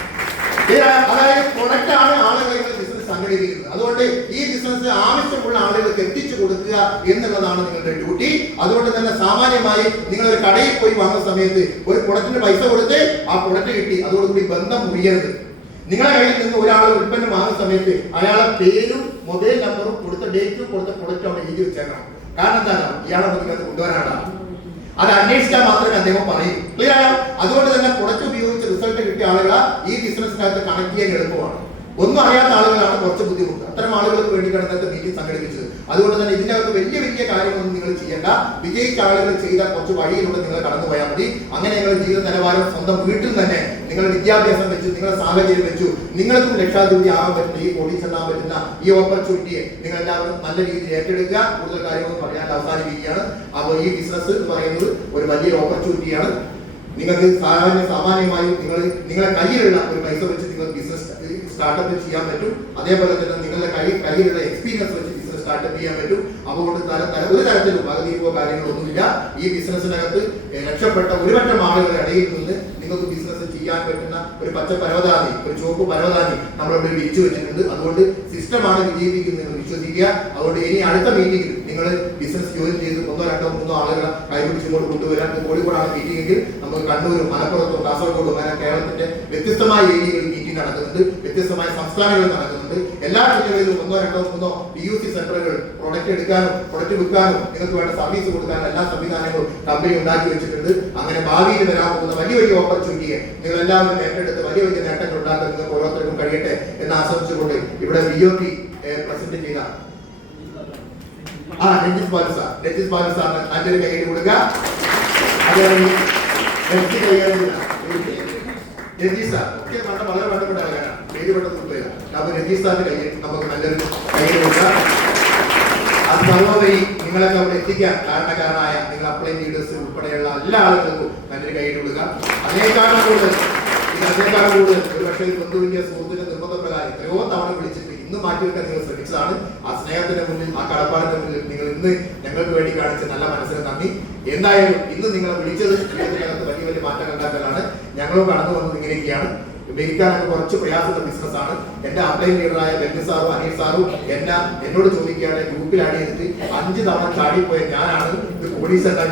അതായത് പ്രൊഡക്റ്റ് ആണ് ആളുകളെ ബിസിനസ് സംഘടിപ്പിക്കുന്നത്. അതുകൊണ്ട് ഈ ബിസിനസ് ആവശ്യമുള്ള ആളുകൾക്ക് എത്തിച്ചു കൊടുക്കുക എന്നുള്ളതാണ് നിങ്ങളുടെ ഡ്യൂട്ടി. അതുകൊണ്ട് തന്നെ സാമാന്യമായി നിങ്ങൾ ഒരു കടയിൽ പോയി വാങ്ങുന്ന സമയത്ത് ഒരു പ്രൊഡക്റ്റിന് പൈസ കൊടുത്ത് ആ പ്രൊഡക്റ്റ് കിട്ടി, അതോടുകൂടി ബന്ധം മുറിയരുത്. നിങ്ങളുടെ കയ്യിൽ നിന്ന് ഒരാൾ ഉൽപ്പന്നം വാങ്ങുന്ന സമയത്ത് അയാളെ പേരും മൊബൈൽ നമ്പറും കൊടുത്ത ഡേറ്റും കൊടുത്ത പ്രൊഡക്റ്റും അവിടെ എഴുതി വെച്ചേക്കണം. കാരണം എന്താണ്, ഇയാളെ നിങ്ങൾക്ക് കൊണ്ടുവരാനാണ്. അത് അന്വേഷിച്ചാൽ മാത്രമേ അദ്ദേഹം പറയൂ. ക്ലിയർ ആയോ? അതുകൊണ്ട് തന്നെ പ്രൊഡക്റ്റ് ഉപയോഗിച്ച് റിസൾട്ട് കിട്ടിയ ആളുകളെ ഈ ബിസിനസ്സിനകത്ത് കണക്ട് ചെയ്യാൻ എളുപ്പമാണ്. ഒന്നും അറിയാത്ത ആളുകളാണ് കുറച്ച് ബുദ്ധിമുട്ട്. അത്തരം ആളുകൾക്ക് വേണ്ടിയിട്ടാണ് ഇന്നത്തെ മീറ്റിംഗ് സംഘടിപ്പിച്ചത്. അതുകൊണ്ട് തന്നെ ഇതിനകത്ത് വലിയ വലിയ കാര്യങ്ങളൊന്നും നിങ്ങൾ ചെയ്യേണ്ട. വിജയിച്ച ആളുകൾ ചെയ്ത കുറച്ച് വഴിയിലൂടെ നിങ്ങൾ കടന്നു പോയാൽ മതി. അങ്ങനെ നിങ്ങളുടെ ജീവിത നിലവാരം സ്വന്തം വീട്ടിൽ തന്നെ നിങ്ങളുടെ വിദ്യാഭ്യാസം വെച്ചു, നിങ്ങളുടെ സാഹചര്യം വെച്ചു, നിങ്ങൾക്കും ലക്ഷാധിപതി ആകാൻ പറ്റുന്ന ഈ കോടി ചെല്ലാൻ പറ്റുന്ന ഈ ഓപ്പർച്യൂണിറ്റിയെ നിങ്ങൾ എല്ലാവരും നല്ല രീതിയിൽ ഏറ്റെടുക്കുക. കൂടുതൽ കാര്യങ്ങളൊന്നും പറയാൻ അവസാനിപ്പിക്കുകയാണ്. അപ്പോൾ ഈ ബിസിനസ് എന്ന് പറയുന്നത് ഒരു വലിയൊരു ഓപ്പർച്യൂണിറ്റിയാണ്. നിങ്ങൾക്ക് സാമാന്യമായും നിങ്ങളുടെ കയ്യിലുള്ള ഒരു പൈസ വെച്ച് നിങ്ങൾ ബിസിനസ് സ്റ്റാർട്ടപ്പ് ചെയ്യാൻ പറ്റും. അതേപോലെ തന്നെ നിങ്ങളുടെ കയ്യിലുള്ള എക്സ്പീരിയൻസ് വെച്ച് ബിസിനസ് സ്റ്റാർട്ടപ്പ് ചെയ്യാൻ പറ്റും. അതുകൊണ്ട് ഒരു തരത്തിലും പകുതിയോ കാര്യങ്ങളൊന്നുമില്ല. ഈ ബിസിനസ്സിനകത്ത് രക്ഷപ്പെട്ട ഒരുപറ്റം ആളുകളുടെ ഇടയിൽ നിന്ന് നിങ്ങൾക്ക് ബിസിനസ് ചെയ്യാൻ പറ്റുന്ന ഒരു പച്ച പരവതാനി, ഒരു ചുവപ്പ് പരവതാനി നമ്മളിവിടെ വിരിച്ചു വെച്ചിട്ടുണ്ട്. അതുകൊണ്ട് സിസ്റ്റമാണ് വിജയിപ്പിക്കുന്നത് എന്ന് വിശ്വസിക്കുക. അതുകൊണ്ട് ഇനി അടുത്ത മീറ്റിംഗിൽ നിങ്ങൾ ബിസിനസ് ജോയിൻ ചെയ്ത് 1, 2, 3 ആളുകളെ കൈപിടിച്ചുകൊണ്ട് കൊണ്ടുവരാൻ. കോഴിക്കോടാണ് മീറ്റിംഗ് എങ്കിൽ നമുക്ക് കണ്ണൂരും മലപ്പുറത്തും കാസർഗോഡും അങ്ങനെ കേരളത്തിന്റെ വ്യത്യസ്തമായ ഏരിയകളിൽ മീറ്റിംഗ് നടക്കുന്നുണ്ട്, വ്യത്യസ്തമായ സംസ്ഥാനങ്ങളിൽ നടക്കുന്നുണ്ട്. എല്ലാ ജില്ലകളിലും 1, 2, 3 PUC സെന്ററുകൾ പ്രൊഡക്റ്റ് എടുക്കാനും പ്രൊഡക്റ്റ് വിൽക്കാനും നിങ്ങൾക്ക് വേണ്ട സർവീസ് കൊടുക്കാനും എല്ലാ സംവിധാനങ്ങളും കമ്പനി ഉണ്ടാക്കി വെച്ചിട്ടുണ്ട്. അങ്ങനെ ഭാവിയിൽ വരാൻ പോകുന്ന വലിയ വലിയ ഓപ്പർച്യൂണിറ്റിയെ നിങ്ങൾ എല്ലാവരും ഏറ്റെടുത്ത് വലിയ വലിയ നേട്ടങ്ങൾ ഉണ്ടാക്കാൻ നിങ്ങൾക്ക് ഓരോരുത്തർക്കും കഴിയട്ടെ എന്ന് ആശംസിച്ചുകൊണ്ട് ഇവിടെ BOP പ്രസന്റ് ചെയ്ത രഞ്ജിത് ബാലു സാറിന് നല്ലൊരു കൈയ്യടി കൊടുക്കുക. രഞ്ജിത് സാർ ഒക്കെ വളരെ വേണ്ടപ്പെട്ട ആൾക്കാരാണ്, പേര് പെട്ടെന്ന് കൊടുക്കുക. അപ്പൊ രഞ്ജിത് സാറിന്റെ കയ്യിൽ നമുക്ക് നല്ലൊരു കൈയ്യടി കൊടുക്കുക. അത് സർവോപരി നിങ്ങളൊക്കെ അവിടെ എത്തിക്കാൻ കാരണക്കാരനായ നിങ്ങൾ അപ്ലൈ ലീഡേഴ്സ് ഉൾപ്പെടെയുള്ള എല്ലാ ആളുകൾക്കും നല്ലൊരു കൈയ്യടി കൊടുക്കുക. അതിനേക്കാളും കൂടുതൽ ഒരു പക്ഷേ ബന്ധുവിന്റെ സുഹൃത്തിന്റെ നിർബന്ധപ്രകാരം എത്രയോ തവണ വിളിച്ചിട്ട് ഇന്ന് മാറ്റിവെക്കാൻ നിങ്ങൾ ശ്രമിച്ചതാണ്. ആ സ്നേഹത്തിന്റെ മുന്നിൽ, ആ കടപ്പാടിന്റെ മുന്നിൽ നിങ്ങൾ ഇന്ന് ഞങ്ങൾക്ക് വേണ്ടി കാണിച്ച നല്ല മനസ്സിന് നന്ദി. എന്തായാലും ഇന്ന് നിങ്ങളെ വിളിച്ചത് ജീവിതത്തിനകത്ത് വലിയ വലിയ മാറ്റങ്ങൾ ഉണ്ടാക്കലാണ്. ഞങ്ങളും കടന്നു വന്നത് ഇങ്ങനെയൊക്കെയാണ്. മേടിക്കാനൊക്കെ കുറച്ച് പ്രയാസമുള്ള ബിസിനസ്സാണ്. എന്റെ അപ്ലൈൻ ലീഡറായ ബെന്നി സാറും അനിൽ സാറും എന്നോട് ചോദിക്കുകയാണ്, ഗ്രൂപ്പിൽ ആഡ് ചെയ്തിട്ട് 5 തവണ ചാടിപ്പോയ ഞാനാണ് ഇത് പോലീസ് എന്താ